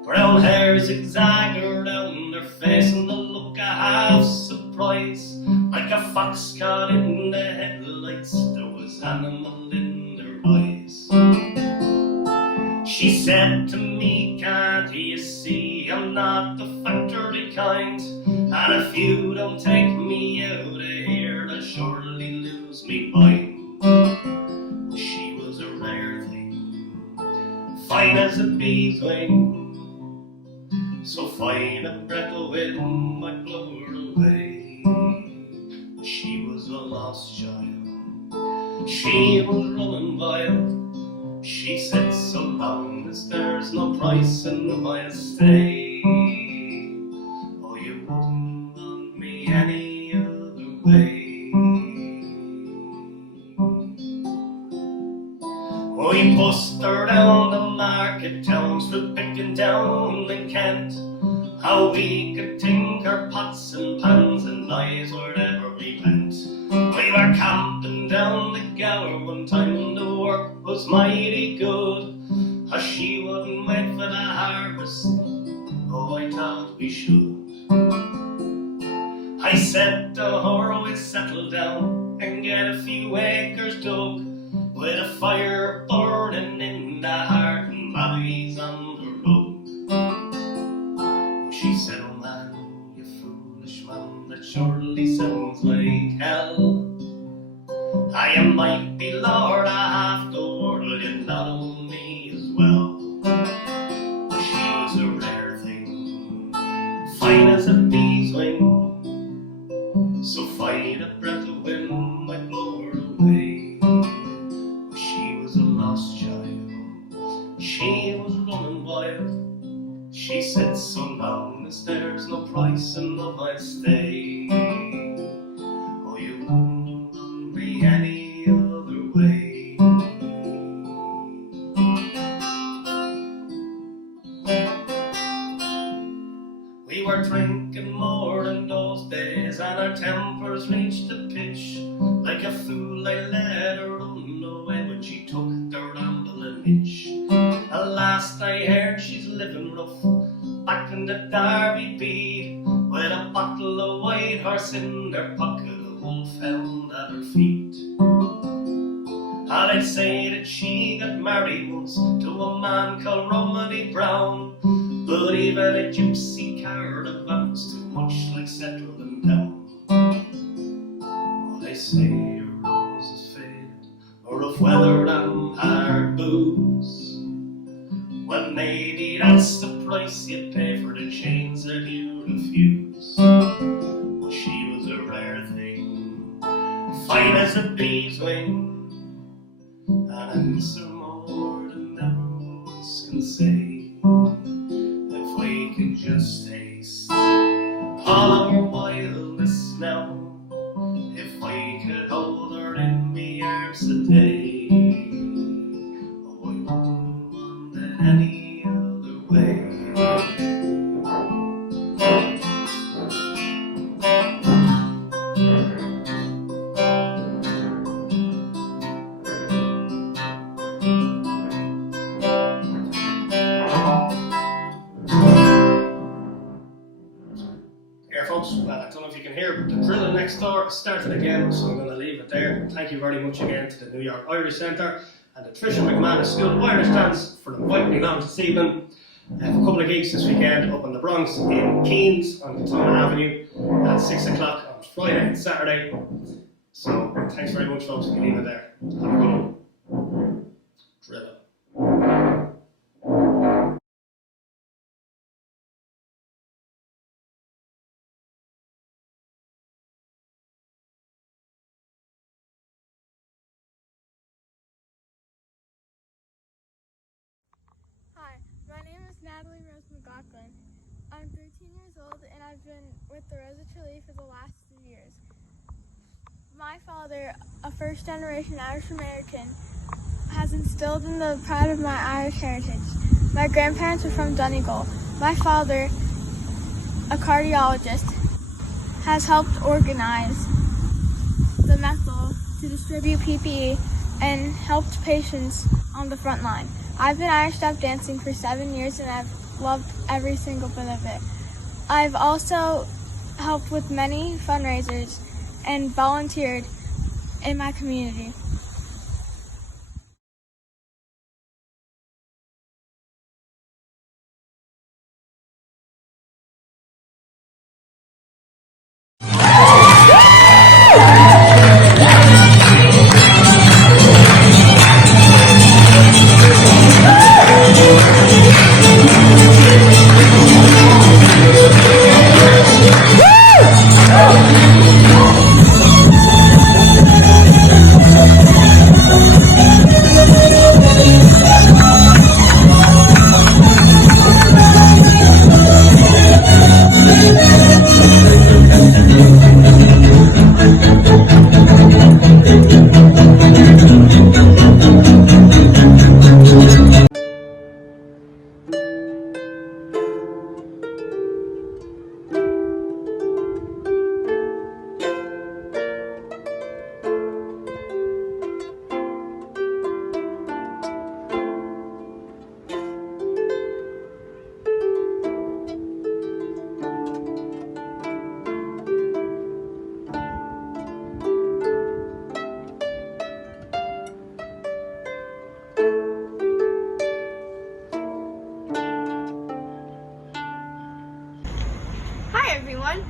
Brown hair zigzag around her face and the look of half surprise, like a fox caught in the headlights. There was animal in her eyes. She said to me, can't you see I'm not the factory kind, and if you don't take me out of here I'll surely lose me mind. She was a rare thing, fine as a bee's wing, so fine a breath of wind might blow her away. She was a lost child, she was running wild. She said, so long as there's no price in my estate, oh, you wouldn't want me any other way. We bust her down the market towns for picking down in Kent, how we could tinker pots and pans and knives wherever we went. We were camping down the Gower one time when the work was mighty good, as she wouldn't wait for the harvest, oh, I thought we should. I said to her, we'll settle down and get a few acres dug, with a fire burning in the heart and bodies on the rug. She said, oh man, you foolish man, that surely sounds like hell. I might be Lord of half the world, and not only as well. She was a rare thing, fine as a bee's wing, so fine a breath of wind might blow her away. She was a lost child, she was running wild. She said, so long price and love I'd stay. Oh, you wouldn't be any other way. We were drinking more in those days, and our tempers reached a pitch. Like a fool I let her run away when she took the rambling itch. At last I heard she's living rough back in the Derby beat, with a bottle of white horse in her pocket, a wolfhound at her feet. And I'd say that she got married once to a man called Romany Brown, but even a gypsy caravan's too much like settling down. Oh, they say your roses fade, or rough weather and hard booze. Well, maybe that's the price you pay for the chains that you refuse. Well, she was a rare thing, fine as a bee's wing, and I miss her more than ever words can say. If we could just taste all of her wildness now, if we could hold her in the arms a day, oh, I wouldn't want it any other way. Here folks, well, I don't know if you can hear, but the drilling next door started again, so I'm going to leave it there. Thank you very much again to the New York Irish Centre and the Tricia McManus School of Irish Dance for inviting me along this evening. I have a couple of gigs this weekend up in the Bronx in Queens on Katona Avenue at 6 o'clock on Friday and Saturday. So thanks very much folks, you can leave it there. Have a good one. Drill it. Hi, my name is Natalie Rose McLaughlin. I'm 13 years old and I've been with the Tralee for the last 3 years. My father, a first-generation Irish American, has instilled in the pride of my Irish heritage. My grandparents are from Donegal. My father, a cardiologist, has helped organize the Methel to distribute PPE and helped patients on the front line. I've been Irish step dancing for 7 years and I've loved every single bit of it. I've also helped with many fundraisers and volunteered in my community.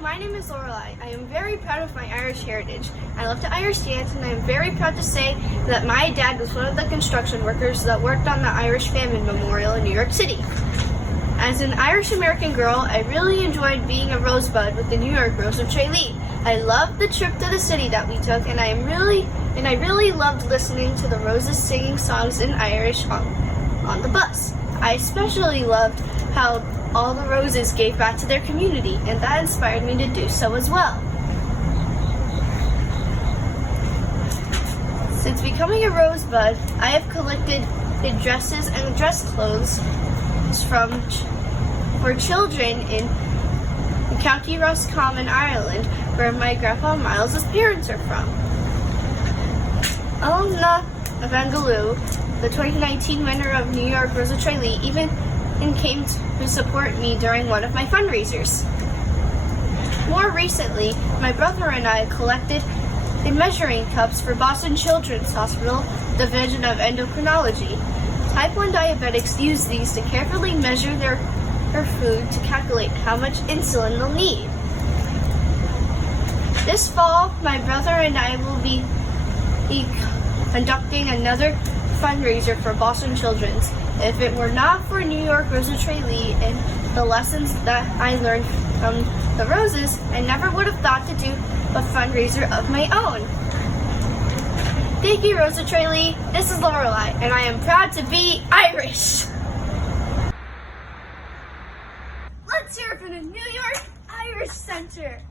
My name is Lorelai. I am very proud of my Irish heritage. I love to Irish dance, and I am very proud to say that my dad was one of the construction workers that worked on the Irish Famine Memorial in New York City. As an Irish American girl, I really enjoyed being a rosebud with the New York Rose of Tralee. I loved the trip to the city that we took, and I really loved listening to the Roses singing songs in Irish on the bus. I especially loved how all the roses gave back to their community, and that inspired me to do so as well. Since becoming a rosebud, I have collected the dresses and dress clothes for children in County Roscommon, Ireland, where my grandpa Miles' parents are from. Alana Evangelou, the 2019 winner of New York Rosa Tralee, even came to support me during one of my fundraisers. More recently, my brother and I collected the measuring cups for Boston Children's Hospital Division of Endocrinology. Type 1 diabetics use these to carefully measure their food to calculate how much insulin they'll need. This fall, my brother and I will be conducting another fundraiser for Boston Children's. If it were not for New York Rosa Tralee and the lessons that I learned from the roses, I never would have thought to do a fundraiser of my own. Thank you, Rosa Tralee. This is Lorelai, and I am proud to be Irish. Let's hear it from the New York Irish Center.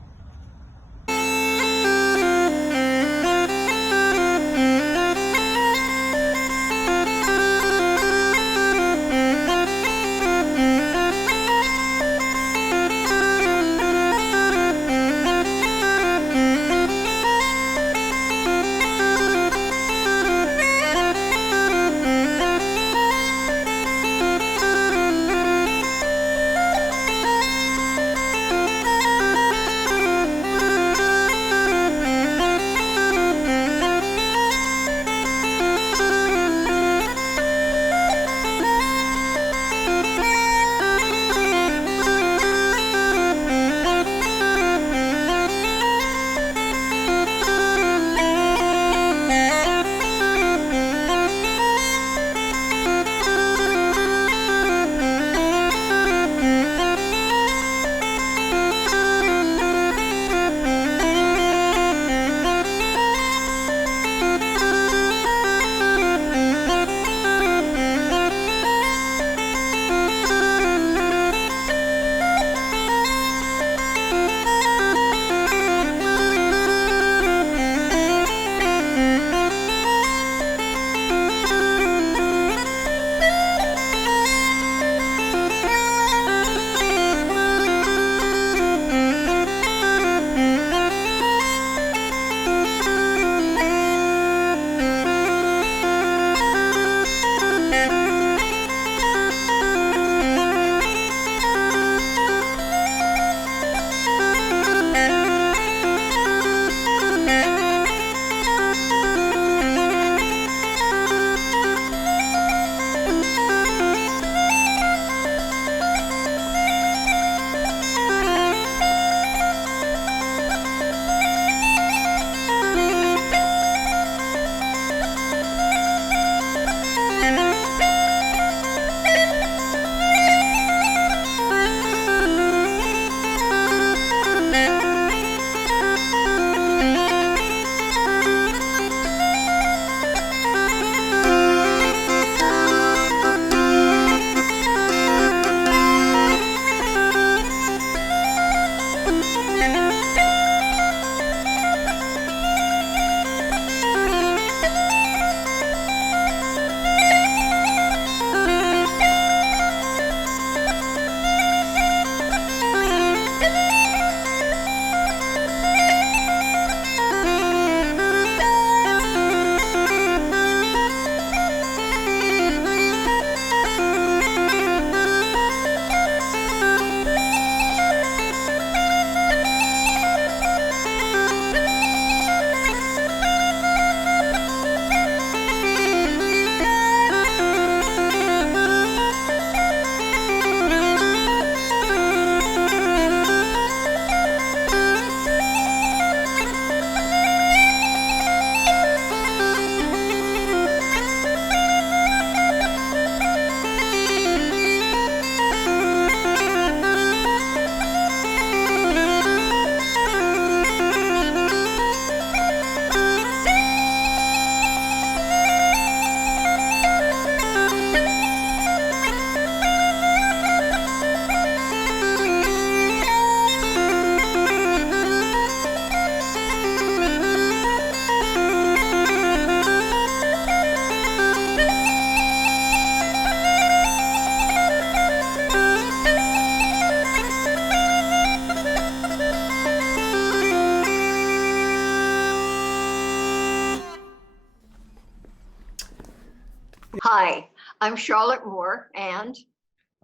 I'm Charlotte Moore, and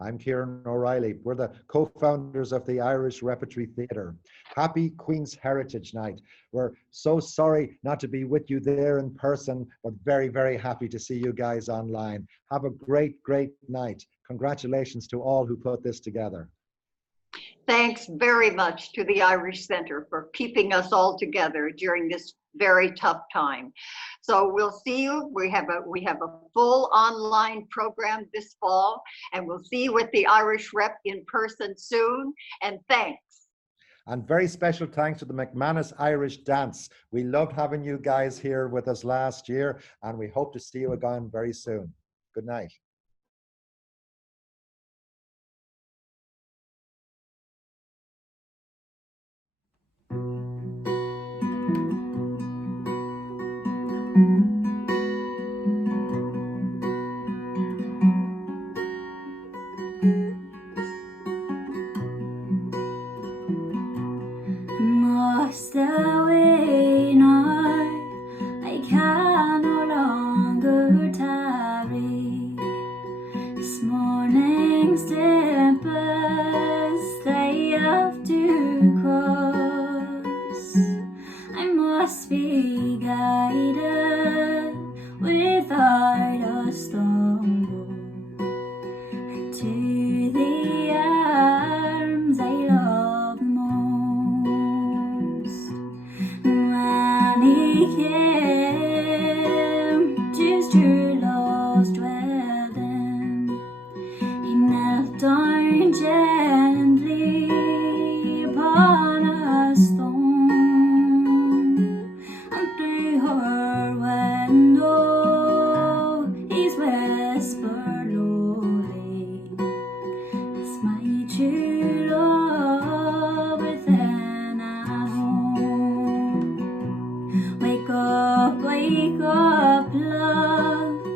I'm Kieran O'Reilly. We're the co-founders of the Irish Repertory Theatre. Happy Queen's Heritage Night. We're so sorry not to be with you there in person, but very, very happy to see you guys online. Have a great, great night. Congratulations to all who put this together. thanks very much to the Irish Centre for keeping us all together during this very tough time. So we'll see you. We have a full online program this fall, and we'll see you with the Irish Rep in person soon. And thanks. And very special thanks to the McManus Irish Dance. We loved having you guys here with us last year, and we hope to see you again very soon. Good night. Must away now, I can no longer tarry. This morning's tempest I have to cross. I must be guided without a stumble to the arms I love most. When he came to his true love's dwelling, he knelt down gently upon a stone, and through her window he's whispered lowly, "It's my true love within at home." Wake up, love,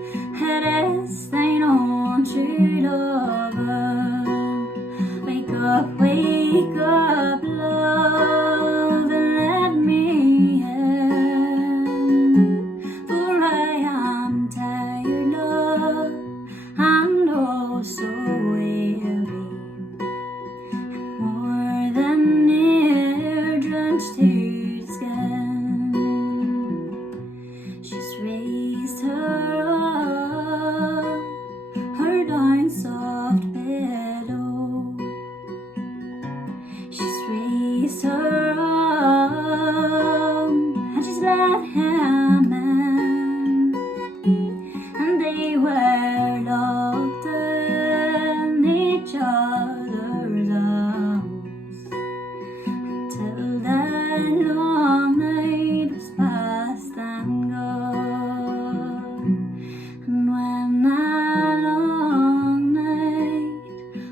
it is thine own true lover. Wake up, love, and let me in. For I am tired, love, and oh so weary, more than near drenched to the skin. She's raised her up, her down soft pillow. She's raised her up, and she's let him in, and they were locked in each other's arms till that long night was past and gone. And when that long night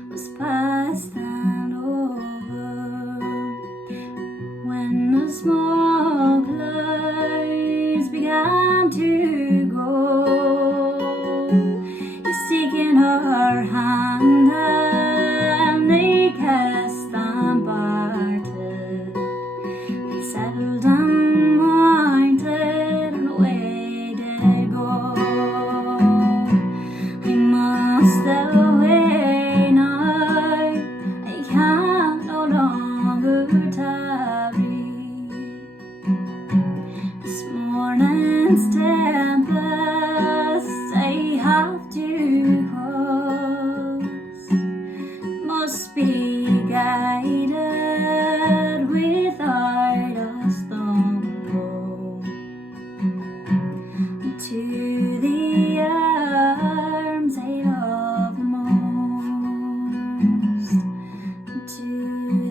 was past and over, when the small clouds began to grow, he's taken her hand and they kissed and parted. They settled and mounted and away they go. I must away now, I can no longer tarry. This morning's tempest I have to cross. Must be guided without a stumble to the arms I love most. To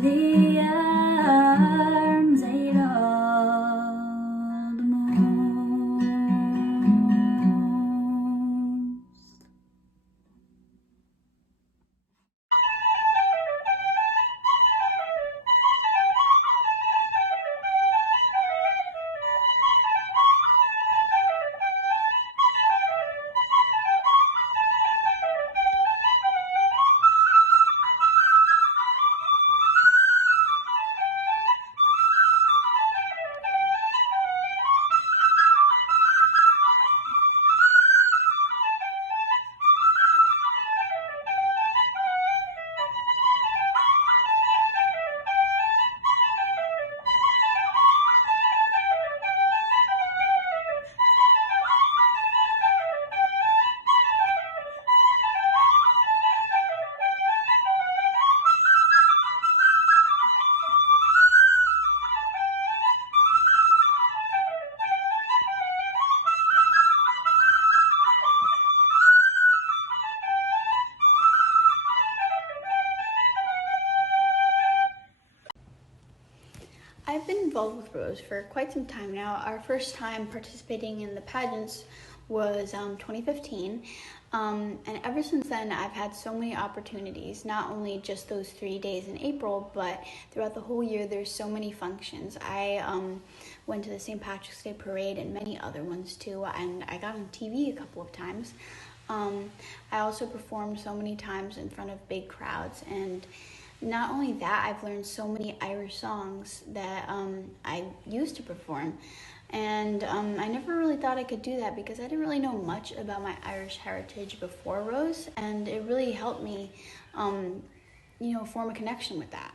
the arms I love most. I've been involved with Rose for quite some time now. Our first time participating in the pageants was 2015, and ever since then I've had so many opportunities, not only just those 3 days in April, but throughout the whole year there's so many functions. I went to the St. Patrick's Day Parade and many other ones too, and I got on TV a couple of times. I also performed so many times in front of big crowds, and not only that, I've learned so many Irish songs that I used to perform. And I never really thought I could do that because I didn't really know much about my Irish heritage before Rose, and it really helped me, form a connection with that.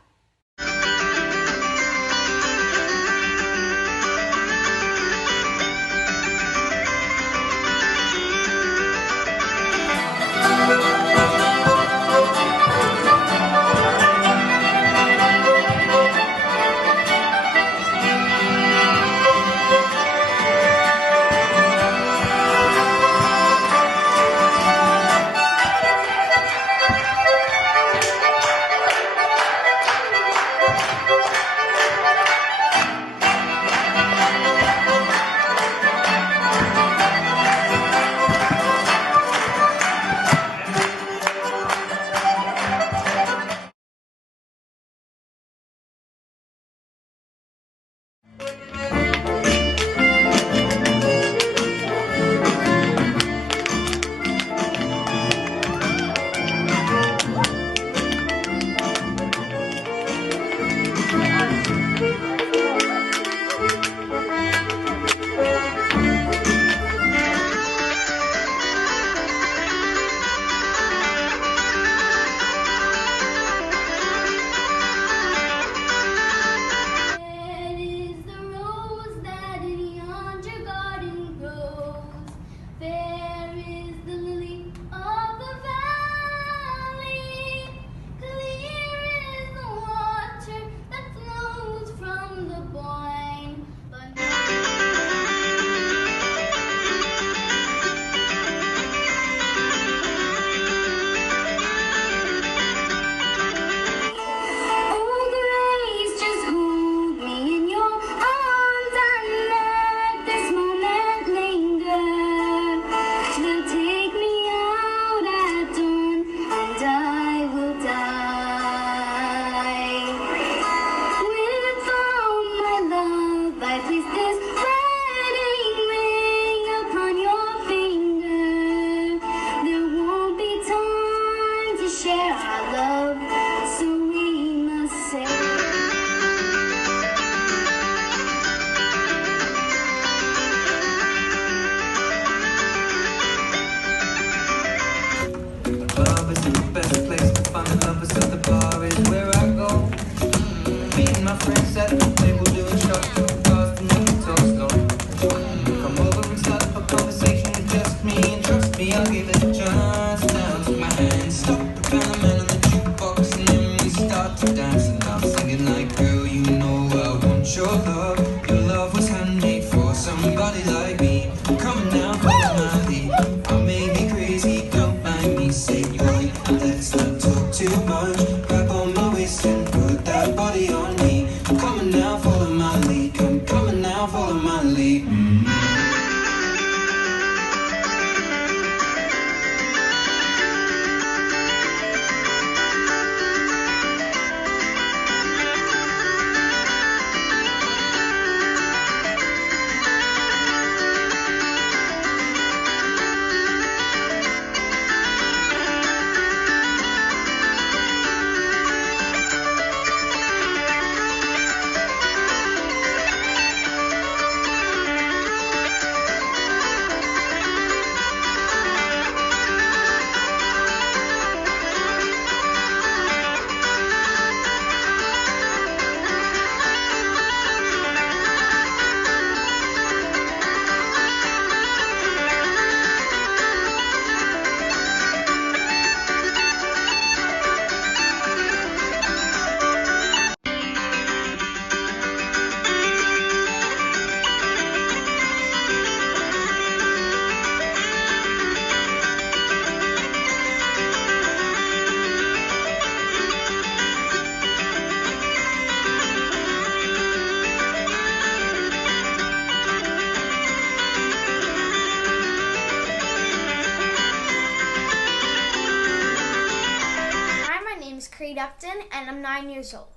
Shuckton, and I'm 9 years old.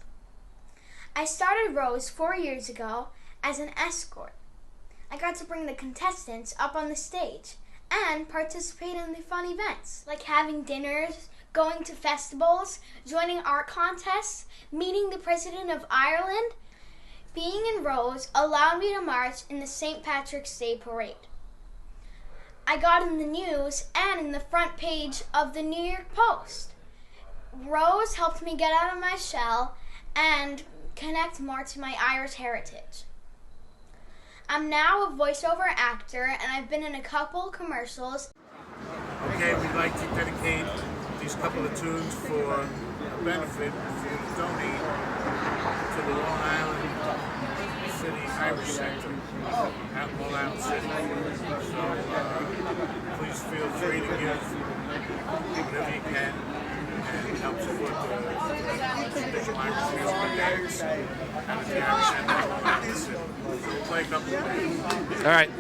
I started Rose 4 years ago as an escort. I got to bring the contestants up on the stage and participate in the fun events, like having dinners, going to festivals, joining art contests, meeting the President of Ireland. Being in Rose allowed me to march in the St. Patrick's Day Parade. I got in the news and in the front page of the New York Post. Rose helped me get out of my shell and connect more to my Irish heritage. I'm now a voiceover actor and I've been in a couple commercials. Okay, we'd like to dedicate these couple of tunes for a benefit for you to donate to the Long Island City Irish Center at Long Island City. So please feel free to give whatever you can and help support the traditional Irish music and dance and the Irish Center at Long Island City. So we'll play a couple of things. All right.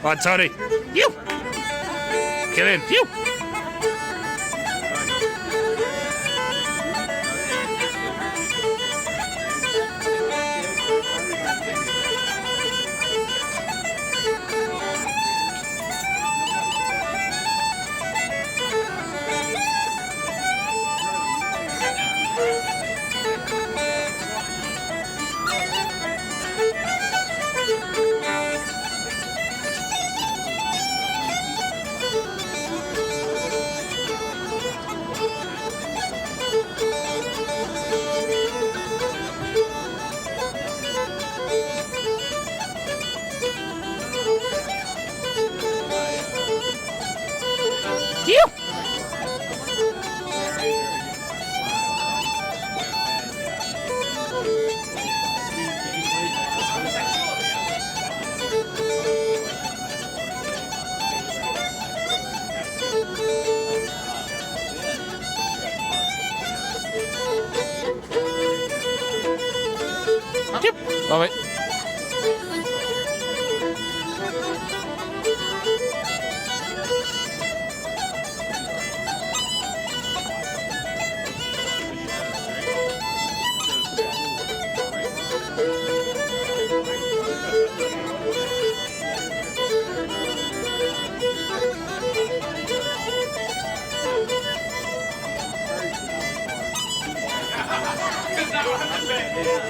Come on, Tony. You. Get in. You. Love it. Yeah.